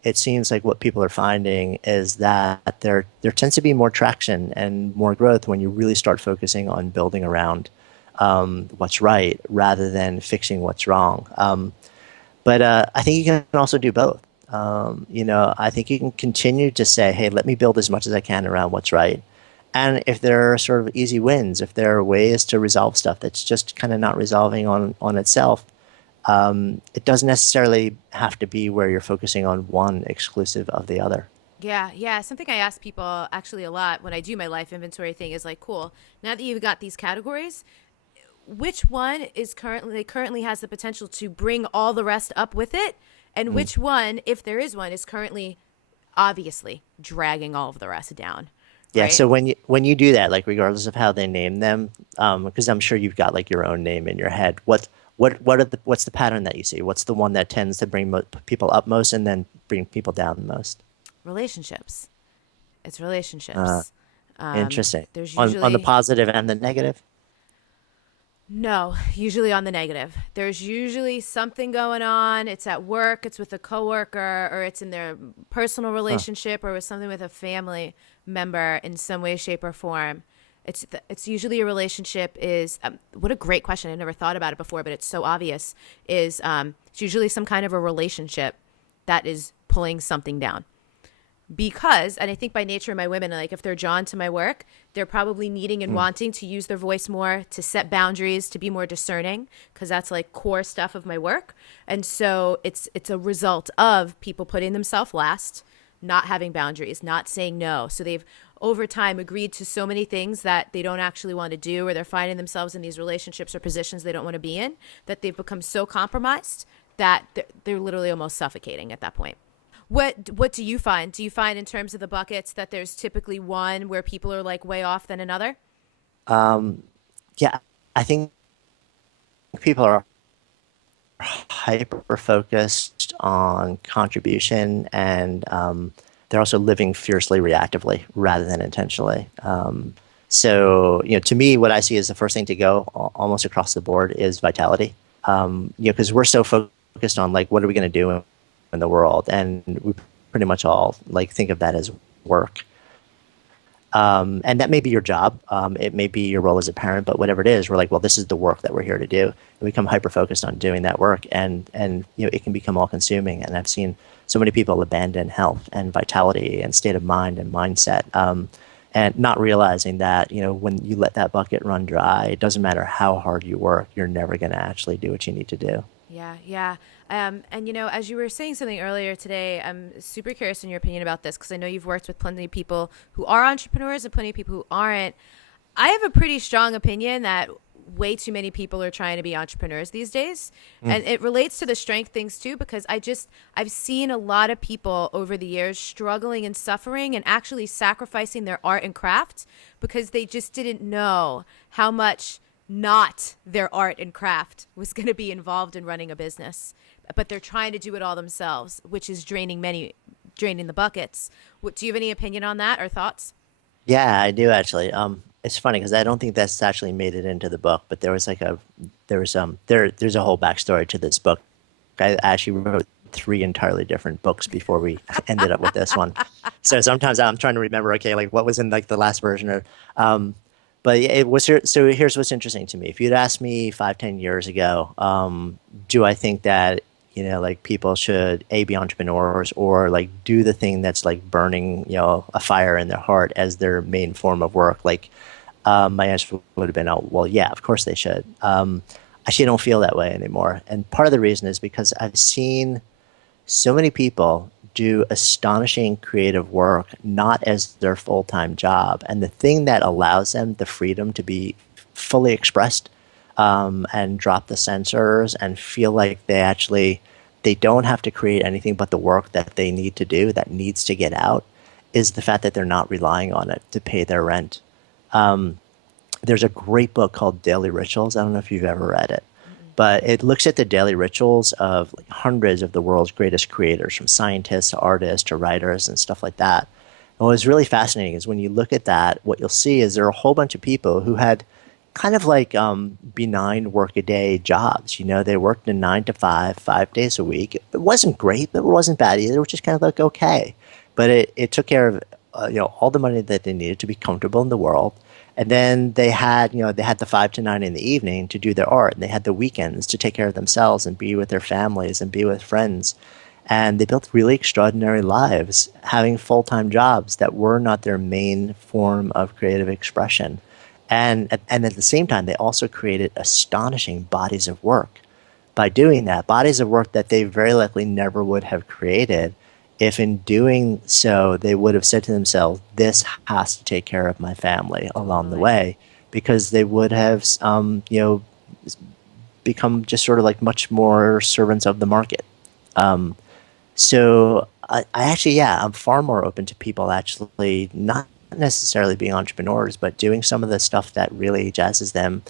it seems like what people are finding is that there tends to be more traction and more growth when you really start focusing on building around what's right rather than fixing what's wrong. But I think you can also do both. I think you can continue to say, hey, let me build as much as I can around what's right. And if there are sort of easy wins, if there are ways to resolve stuff that's just kind of not resolving on itself, it doesn't necessarily have to be where you're focusing on one exclusive of the other. Yeah, yeah. Something I ask people actually a lot when I do my life inventory thing is like, cool, now that you've got these categories, which one is currently has the potential to bring all the rest up with it? And which one, if there is one, is currently obviously dragging all of the rest down, Yeah, right? so when you do that, like regardless of how they name them, because I'm sure you've got like your own name in your head. What's the pattern that you see? What's the one that tends to bring mo people up most and then bring people down the most? Relationships. It's Uh, relationships. Interesting. There's On the usually positive and the negative? No, usually on the negative. There's usually something going on. It's at work, it's with a coworker, or it's in their personal Huh. relationship, or with something with a family member in some way, shape, or form. It's usually a relationship is what a great question. I never thought about it before, but it's so obvious. Is it's usually some kind of a relationship that is pulling something down because, and I think by nature my women, like if they're drawn to my work, they're probably needing and Mm. wanting to use their voice more, to set boundaries, to be more discerning, because that's like core stuff of my work. And so it's a result of people putting themselves last, not having boundaries, not saying no. So they've over time agreed to so many things that they don't actually want to do, or they're finding themselves in these relationships or positions they don't want to be in, that they've become so compromised that they're literally almost suffocating at that point. What do you find? Do you find in terms of the buckets that there's typically one where people are like way off than another? Um, yeah, I think people are hyper focused on contribution and they're also living fiercely reactively rather than intentionally. To me, what I see as the first thing to go almost across the board is vitality. Because we're so focused on like, what are we going to do in the world? And we pretty much all like think of that as work. And that may be your job. It may be your role as a parent, but whatever it is, we're like, well, this is the work that we're here to do. And we become hyper focused on doing that work, and it can become all consuming. And I've seen so many people abandon health and vitality and state of mind and mindset, and not realizing that when you let that bucket run dry, it doesn't matter how hard you work, you're never going to actually do what you need to do. Yeah, yeah. And as you were saying something earlier today, I'm super curious in your opinion about this because I know you've worked with plenty of people who are entrepreneurs and plenty of people who aren't. I have a pretty strong opinion that way too many people are trying to be entrepreneurs these days. Mm. And it relates to the strength things too, because I've seen a lot of people over the years struggling and suffering and actually sacrificing their art and craft because they just didn't know how much not their art and craft was going to be involved in running a business. But they're trying to do it all themselves, which is draining the buckets. Do you have any opinion on that or thoughts? Yeah, I do actually. It's funny because I don't think that's actually made it into the book, but there's a whole backstory to this book. I actually wrote three entirely different books before we ended up with this one. So sometimes I'm trying to remember, okay, like what was in like the last version or, but yeah, it was so here's what's interesting to me. If you'd asked me 5, 10 years ago, do I think that like people should be entrepreneurs or like do the thing that's like burning a fire in their heart as their main form of work? Like my answer would have been, oh, well, yeah, of course they should. Actually, I don't feel that way anymore, and part of the reason is because I've seen so many people do astonishing creative work not as their full-time job, and the thing that allows them the freedom to be fully expressed, and drop the censors and feel like they don't have to create anything but the work that they need to do that needs to get out, is the fact that they're not relying on it to pay their rent. There's a great book called Daily Rituals. I don't know if you've ever read it, Mm-mm. but it looks at the daily rituals of like hundreds of the world's greatest creators, from scientists to artists to writers and stuff like that. And what's really fascinating is when you look at that, what you'll see is there are a whole bunch of people who had kind of like benign workaday jobs. They worked in 9 to 5, 5 days a week. It wasn't great, but it wasn't bad either. It was just kind of like okay, but it took care of all the money that they needed to be comfortable in the world. And then they had the 5 to 9 in the evening to do their art, and they had the weekends to take care of themselves and be with their families and be with friends. And they built really extraordinary lives, having full-time jobs that were not their main form of creative expression. And at the same time, they also created astonishing bodies of work by doing that, bodies of work that they very likely never would have created if in doing so they would have said to themselves, this has to take care of my family along the Totally. way, because they would have become just sort of like much more servants of the market. So I actually, yeah, I'm far more open to people actually not necessarily being entrepreneurs, but doing some of the stuff that really jazzes them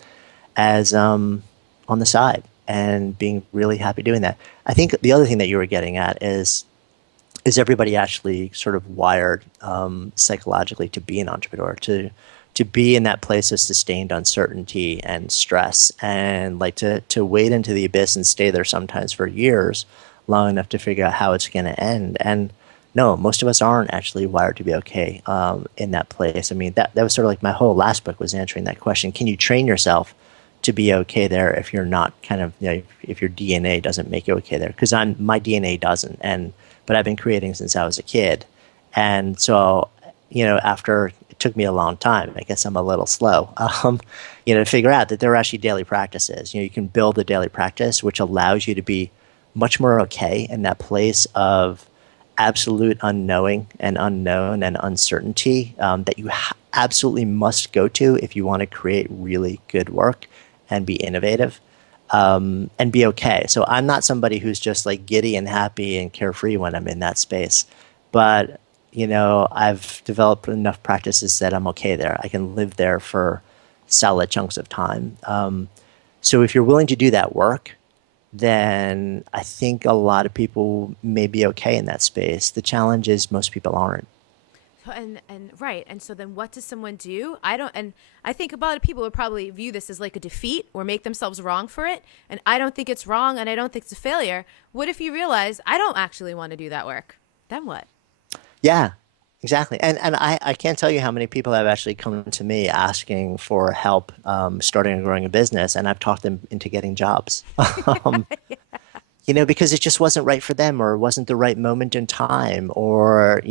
as on the side and being really happy doing that. I think the other thing that you were getting at is everybody actually sort of wired psychologically to be an entrepreneur, to be in that place of sustained uncertainty and stress, and like to wade into the abyss and stay there sometimes for years, long enough to figure out how it's going to end. And no, most of us aren't actually wired to be okay in that place. I mean, that was sort of like my whole last book was answering that question. Can you train yourself to be okay there if you're not kind of, if your DNA doesn't make you okay there? Because my DNA doesn't, but I've been creating since I was a kid. And so, after it took me a long time, I guess I'm a little slow, to figure out that there are actually daily practices. You can build a daily practice, which allows you to be much more okay in that place of absolute unknowing and unknown and uncertainty that you absolutely must go to if you want to create really good work and be innovative and be okay. So I'm not somebody who's just like giddy and happy and carefree when I'm in that space. But, I've developed enough practices that I'm okay there. I can live there for solid chunks of time. So if you're willing to do that work, then I think a lot of people may be okay in that space. The challenge is most people aren't. And right. And so then what does someone do? I think a lot of people would probably view this as like a defeat or make themselves wrong for it. And I don't think it's wrong and I don't think it's a failure. What if you realize I don't actually want to do that work? Then what? Yeah, exactly. And I can't tell you how many people have actually come to me asking for help starting and growing a business, and I've talked them into getting jobs. um, because it just wasn't right for them, or it wasn't the right moment in time, or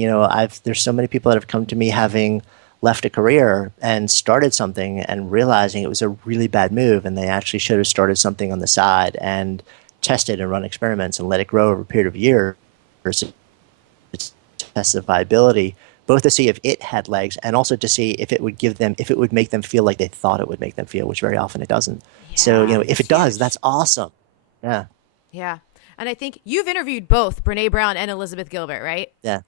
there's so many people that have come to me having left a career and started something and realizing it was a really bad move, and they actually should have started something on the side and tested and run experiments and let it grow over a period of years to test the viability, both to see if it had legs and also to see if it would make them feel like they thought it would make them feel, which very often it doesn't. So, Yeah, if it's it does, huge. that's awesome. Yeah. Yeah. And I think you've interviewed both Brene Brown and Elizabeth Gilbert, right? Yeah.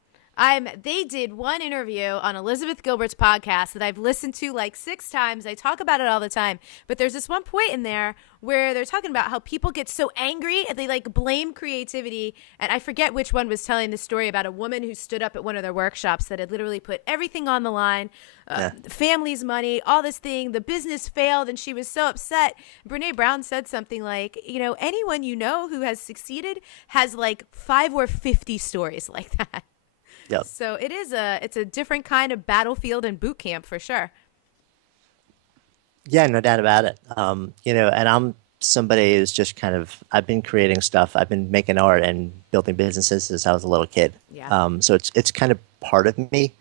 They did one interview on Elizabeth Gilbert's podcast that I've listened to like 6 times. I talk about it all the time, but there's this one point in there where they're talking about how people get so angry and they like blame creativity. And I forget which one was telling the story about a woman who stood up at one of their workshops that had literally put everything on the line, Yeah. family's money, all this thing, the business failed. And she was so upset. Brene Brown said something like, anyone who has succeeded has like 5 or 50 stories like that. Yep. So it's a different kind of battlefield and boot camp for sure. Yeah, no doubt about it. And I'm somebody who's just I've been creating stuff. I've been making art and building businesses since I was a little kid. Yeah. So it's kind of part of me.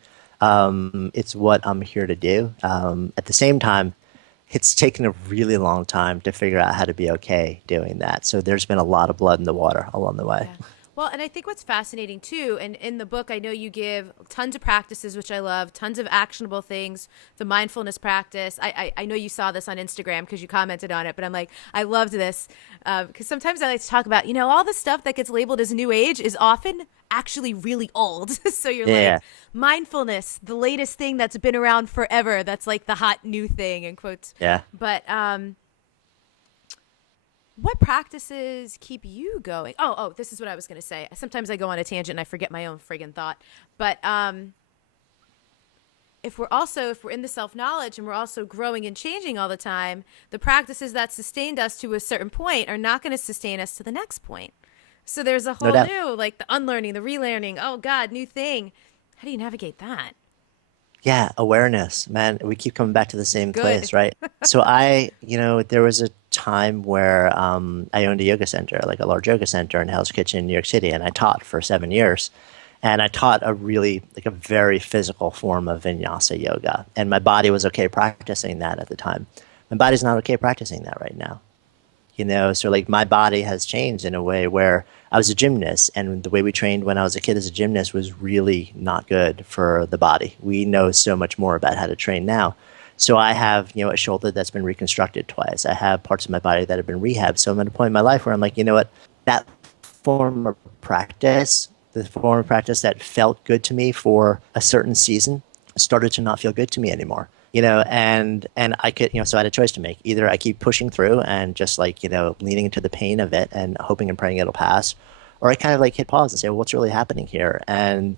It's what I'm here to do. At the same time, it's taken a really long time to figure out how to be okay doing that. So there's been a lot of blood in the water along the way. Yeah. Well, and I think what's fascinating too, and in the book, I know you give tons of practices, which I love, tons of actionable things, the mindfulness practice. I know you saw this on Instagram because you commented on it, but I'm like, I loved this because sometimes I like to talk about, all the stuff that gets labeled as new age is often actually really old. So you're Yeah. like, mindfulness, the latest thing that's been around forever. That's like the hot new thing in quotes. Yeah. But what practices keep you going? Oh, this is what I was going to say. Sometimes I go on a tangent and I forget my own friggin' thought. But if we're in the self-knowledge and we're also growing and changing all the time, the practices that sustained us to a certain point are not going to sustain us to the next point. So there's a No whole doubt. new, like the unlearning, the relearning. Oh God, new thing. How do you navigate that? Yeah, awareness, man. We keep coming back to the same Good. place, right? So there was a time where I owned a yoga center, like a large yoga center in Hell's Kitchen in New York City, and I taught for 7 years. And I taught a very physical form of vinyasa yoga, and my body was okay practicing that at the time. My body's not okay practicing that right now. So like my body has changed in a way where I was a gymnast, and the way we trained when I was a kid as a gymnast was really not good for the body. We know so much more about how to train now. So I have, a shoulder that's been reconstructed twice. I have parts of my body that have been rehabbed. So I'm at a point in my life where I'm like, you know what, that form of practice, the form of practice that felt good to me for a certain season, started to not feel good to me anymore. And I could, so I had a choice to make. Either I keep pushing through and just like, leaning into the pain of it and hoping and praying it'll pass, or I kind of like hit pause and say, well, what's really happening here? And,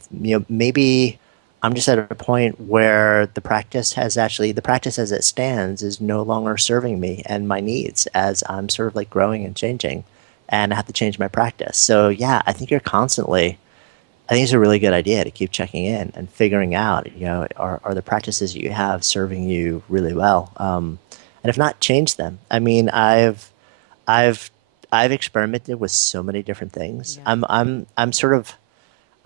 maybe I'm just at a point where the practice as it stands is no longer serving me and my needs as I'm sort of like growing and changing, and I have to change my practice. So yeah, I think it's a really good idea to keep checking in and figuring out, are the practices you have serving you really well? And if not, change them. I mean, I've, I've experimented with so many different things. Yeah.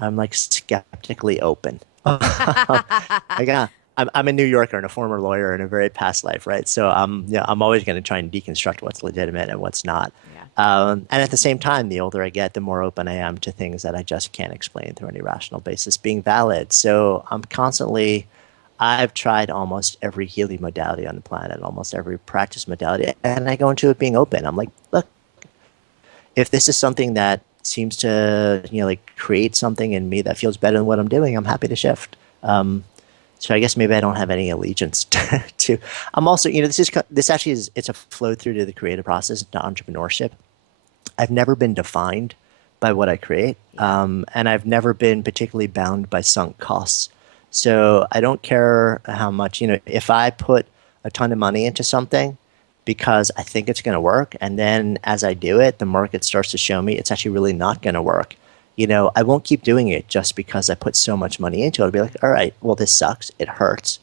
I'm like skeptically open. Yeah, I'm a New Yorker and a former lawyer in a very past life, right? So I'm always going to try and deconstruct what's legitimate and what's not. Yeah. And at the same time, the older I get, the more open I am to things that I just can't explain through any rational basis being valid. So I've tried almost every healing modality on the planet, almost every practice modality, and I go into it being open. I'm like, look, if this is something that seems to, like create something in me that feels better than what I'm doing, I'm happy to shift. So I guess maybe I don't have any allegiance to. I'm also, this actually it's a flow through to the creative process, to entrepreneurship. I've never been defined by what I create, Yeah. and I've never been particularly bound by sunk costs. So I don't care how much, if I put a ton of money into something because I think it's going to work, and then as I do it, the market starts to show me it's actually really not going to work. I won't keep doing it just because I put so much money into it. I'll be like, all right, well, this sucks. It hurts,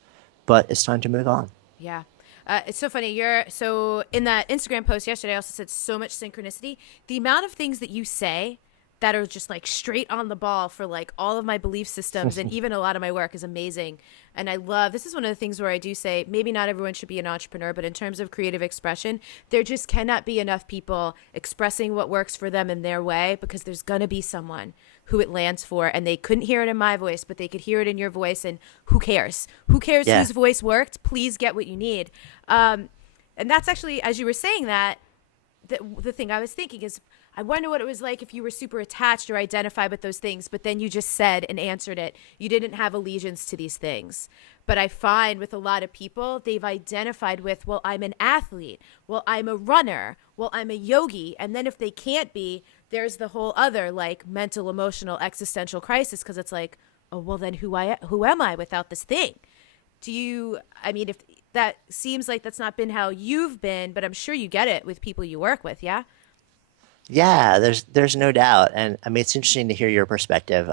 but it's time to move on. Yeah. It's so funny. So in that Instagram post yesterday, I also said so much synchronicity. The amount of things that you say that are just like straight on the ball for like all of my belief systems and even a lot of my work is amazing. And I love, this is one of the things where I do say maybe not everyone should be an entrepreneur, but in terms of creative expression, there just cannot be enough people expressing what works for them in their way, because there's going to be someone who it lands for, and they couldn't hear it in my voice, but they could hear it in your voice. And who cares? Who cares Yeah. whose voice worked? Please get what you need. And that's actually, as you were saying that, the thing I was thinking is, I wonder what it was like if you were super attached or identified with those things, but then you just said and answered it. You didn't have allegiance to these things. But I find with a lot of people, they've identified with, well, I'm an athlete. Well, I'm a runner. Well, I'm a yogi. And then if they can't be, there's the whole other like mental, emotional, existential crisis, because it's like, oh, well, then who am I without this thing? I mean, if that seems like that's not been how you've been, but I'm sure you get it with people you work with, yeah? Yeah, there's no doubt, and I mean it's interesting to hear your perspective.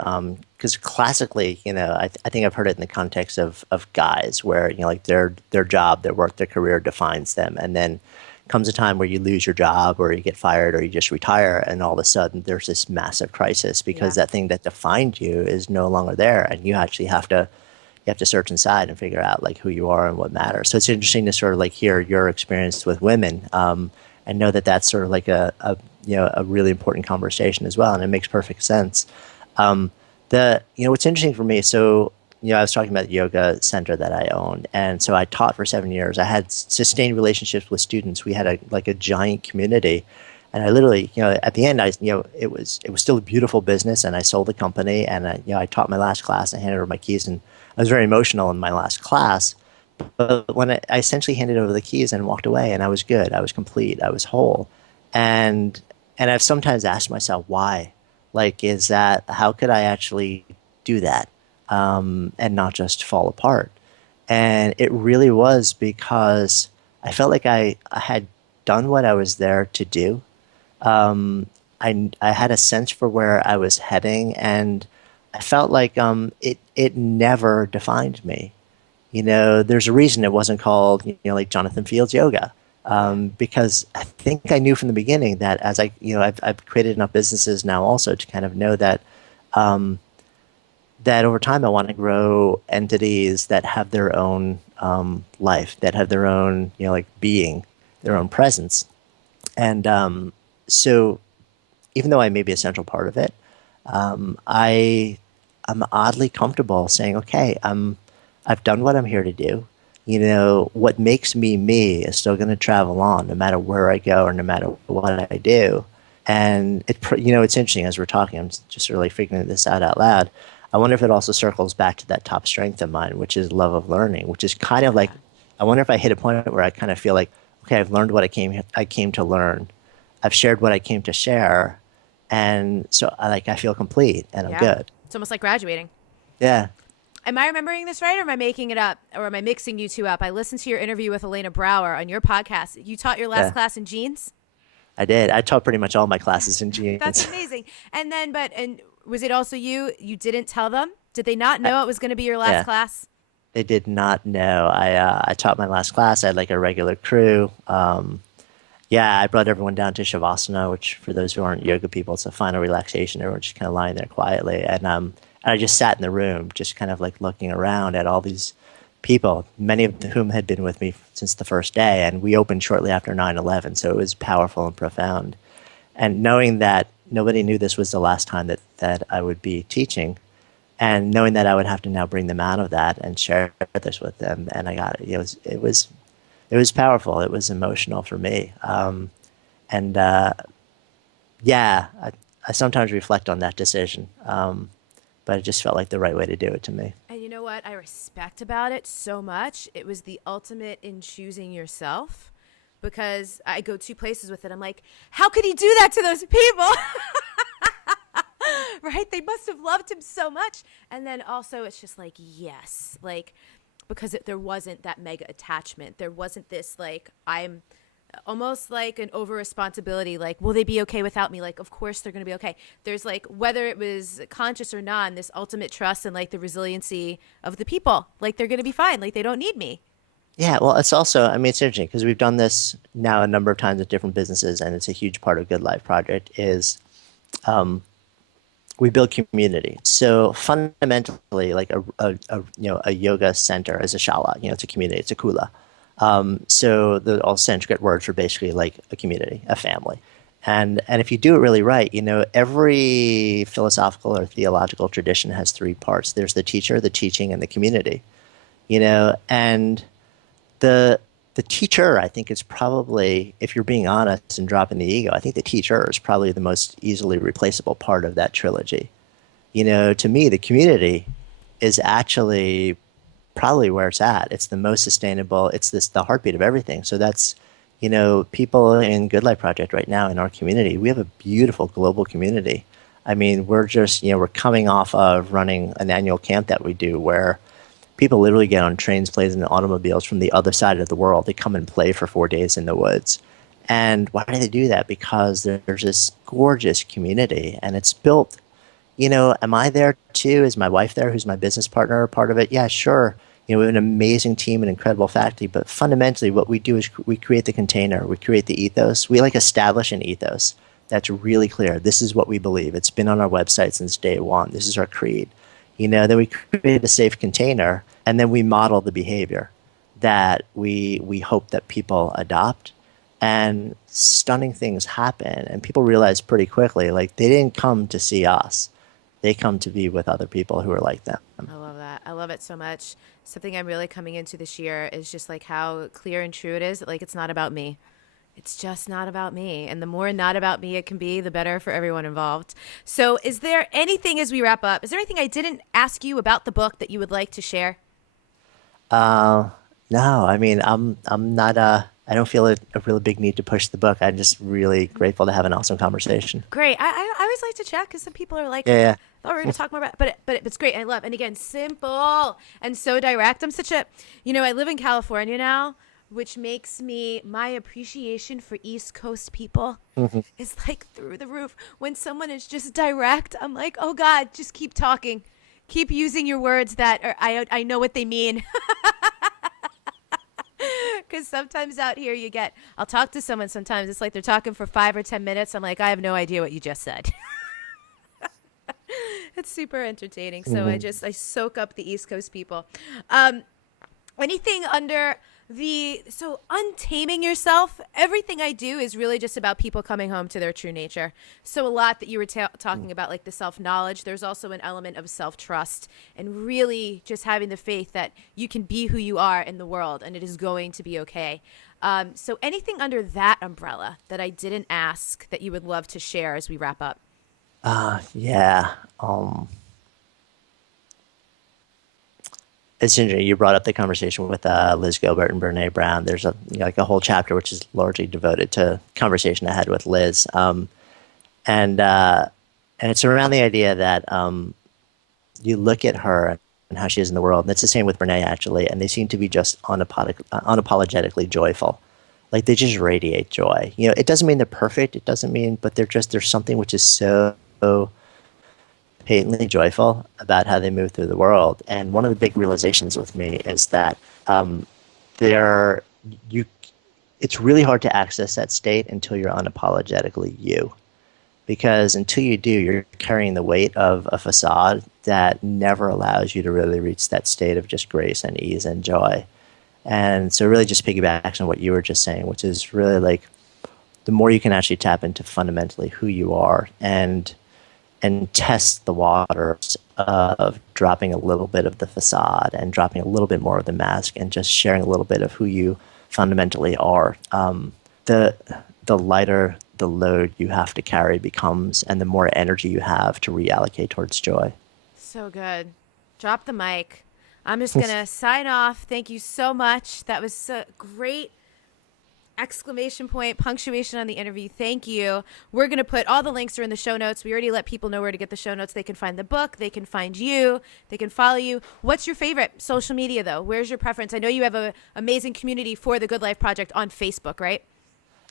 Because classically, I think I've heard it in the context of guys where like their job, their work, their career defines them, and then comes a time where you lose your job or you get fired or you just retire, and all of a sudden there's this massive crisis because Yeah. that thing that defined you is no longer there, and you actually have to search inside and figure out like who you are and what matters. So it's interesting to sort of like hear your experience with women, and know that that's sort of like a really important conversation as well, and it makes perfect sense. What's interesting for me, so I was talking about the yoga center that I owned, and so I taught for 7 years. I had sustained relationships with students. We had a giant community, and I literally, at the end, it was still a beautiful business, and I sold the company, and I taught my last class. I handed over my keys, and I was very emotional in my last class. But when I essentially handed over the keys and walked away, and I was good, I was complete, I was whole, and I've sometimes asked myself why. Like, is that how could I actually do that, and not just fall apart? And it really was because I felt like I had done what I was there to do. I had a sense for where I was heading, and I felt like it never defined me. There's a reason it wasn't called, like Jonathan Fields Yoga, Yeah. because I think I knew from the beginning that as I've created enough businesses now also to kind of know that over time I want to grow entities that have their own life, that have their own, like being, their Yeah. own presence. And so even though I may be a central part of it, I'm oddly comfortable saying, okay, I've done what I'm here to do. What makes me me is still going to travel on no matter where I go or no matter what I do. And it's interesting as we're talking, I'm just really figuring this out loud. I wonder if it also circles back to that top strength of mine, which is love of learning, which is kind of like, Yeah. I wonder if I hit a point where I kind of feel like, okay, I've learned what I came to learn. I've shared what I came to share. And so I feel complete and I'm Yeah. good. It's almost like graduating. Yeah. Am I remembering this right, or am I making it up, or am I mixing you two up? I listened to your interview with Elena Brower on your podcast. You taught your last Yeah. class in jeans. I did. I taught pretty much all my classes in That's jeans. amazing. And then, and was it also you? You didn't tell them? Did they not I, know it was going to be your last yeah. class? They did not know. I taught my last class. I had like a regular crew. Yeah, I brought everyone down to Shavasana, which for those who aren't yoga people, it's a final relaxation. Everyone's just kind of lying there quietly. And I just sat in the room, just kind of like looking around at all these people, many of whom had been with me since the first day. And we opened shortly after 9/11, so it was powerful and profound. And knowing that nobody knew this was the last time that I would be teaching, and knowing that I would have to now bring them out of that and share this with them, and I got it. It was powerful. It was emotional for me. And yeah, I sometimes reflect on that decision, but it just felt like the right way to do it to me. And you know what I respect about it so much? It was the ultimate in choosing yourself, because I go two places with it. I'm like, how could he do that to those people? Right? They must have loved him so much. And then also it's just like, yes, like, because there wasn't that mega attachment. There wasn't this, like, I'm almost like an over responsibility, like, will they be okay without me? Like, of course they're going to be okay. There's like, whether it was conscious or not, this ultimate trust and like the resiliency of the people, like they're going to be fine. Like they don't need me. Yeah, well, it's also, I mean, it's interesting because we've done this now a number of times with different businesses, and it's a huge part of Good Life Project is we build community. So fundamentally, like a yoga center is a shala. It's a community. It's a kula. So all Sanskrit words are basically like a community, a family. And if you do it really right, every philosophical or theological tradition has three parts. There's the teacher, the teaching, and the community. And the teacher, I think, is probably, if you're being honest and dropping the ego, I think the teacher is probably the most easily replaceable part of that trilogy. To me, the community is actually probably where it's at. It's the most sustainable. It's the heartbeat of everything. So that's, people in Good Life Project right now in our community, we have a beautiful global community. I mean, we're just, we're coming off of running an annual camp that we do where people literally get on trains, planes, and automobiles from the other side of the world. They come and play for 4 days in the woods. And why do they do that? Because there's this gorgeous community and it's built. Am I there too? Is my wife there, who's my business partner, a part of it? Yeah, sure. We have an amazing team, an incredible faculty, but fundamentally what we do is we create the container, we create the ethos. We like establish an ethos that's really clear. This is what we believe. It's been on our website since day one. This is our creed. Then we create a safe container, and then we model the behavior that we hope that people adopt. And stunning things happen, and people realize pretty quickly, like, they didn't come to see us. They come to be with other people who are like them. I love that. I love it so much. Something I'm really coming into this year is just like how clear and true it is that, like, it's not about me. It's just not about me. And the more not about me it can be, the better for everyone involved. So is there anything, as we wrap up, is there anything I didn't ask you about the book that you would like to share? No, I mean, I'm not, I don't feel a really big need to push the book. I'm just really grateful to have an awesome conversation. Great. I always like to check because some people are like, Yeah, yeah. oh, we're going to talk more about, but it's great. I love, and again, simple and so direct. I'm such a, I live in California now, which makes my appreciation for East Coast people is like through the roof. When someone is just direct, I'm like, oh God, just keep talking. Keep using your words that are, I know what they mean. Because sometimes out here I'll talk to someone sometimes. It's like they're talking for 5 or 10 minutes. I'm like, I have no idea what you just said. It's super entertaining. So I soak up the East Coast people. Anything under so untaming yourself, everything I do is really just about people coming home to their true nature. So a lot that you were talking about, like the self-knowledge, there's also an element of self-trust and really just having the faith that you can be who you are in the world and it is going to be okay. So anything under that umbrella that I didn't ask that you would love to share as we wrap up? Yeah. It's interesting. You brought up the conversation with Liz Gilbert and Brene Brown. There's like a whole chapter which is largely devoted to conversation I had with Liz, and uh, and it's around the idea that you look at her and how she is in the world, and it's the same with Brene actually, and they seem to be just unapologetically joyful. Like they just radiate joy. It doesn't mean they're perfect. It doesn't mean, but there's something which is so patently joyful about how they move through the world. And one of the big realizations with me is that there you it's really hard to access that state until you're unapologetically you. Because until you do, you're carrying the weight of a facade that never allows you to really reach that state of just grace and ease and joy. And so it really just piggybacks on what you were just saying, which is really like the more you can actually tap into fundamentally who you are and test the waters of dropping a little bit of the facade and dropping a little bit more of the mask and just sharing a little bit of who you fundamentally are. The the lighter the load you have to carry becomes, and the more energy you have to reallocate towards joy. So good. Drop the mic. I'm just going to sign off. Thank you so much. That was so great exclamation point, punctuation on the interview. Thank you. We're going to put all the links are in the show notes. We already let people know where to get the show notes. They can find the book. They can find you. They can follow you. What's your favorite social media, though? Where's your preference? I know you have an amazing community for the Good Life Project on Facebook, right?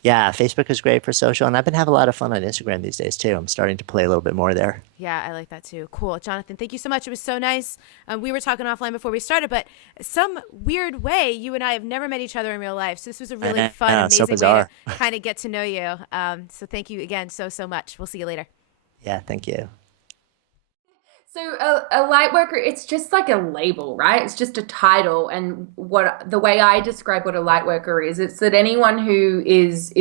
Yeah, Facebook is great for social, and I've been having a lot of fun on Instagram these days too. I'm starting to play a little bit more there. Yeah, I like that too. Cool. Jonathan, thank you so much. It was so nice. We were talking offline before we started, but some weird way, you and I have never met each other in real life. So this was a really fun, So amazing way bizarre. to kind of get to know you. So thank you again so much. We'll see you later. Yeah, thank you. So a light worker, it's just like a label, right? It's just a title. And what the way I describe what a light worker is, it's that anyone who is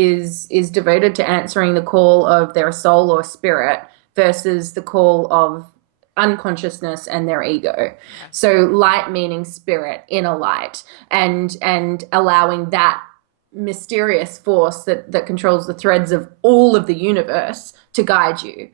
devoted to answering the call of their soul or spirit versus the call of unconsciousness and their ego. So light meaning spirit, inner light, and allowing that mysterious force that controls the threads of all of the universe to guide you.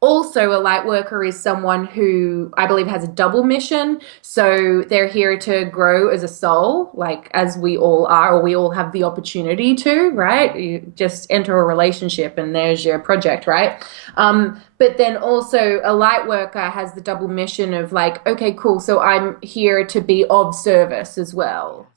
Also, a light worker is someone who I believe has a double mission. So they're here to grow as a soul, like as we all are, or we all have the opportunity to, right? You just enter a relationship and there's your project, right? But then also a light worker has the double mission of like, okay, cool. So I'm here to be of service as well.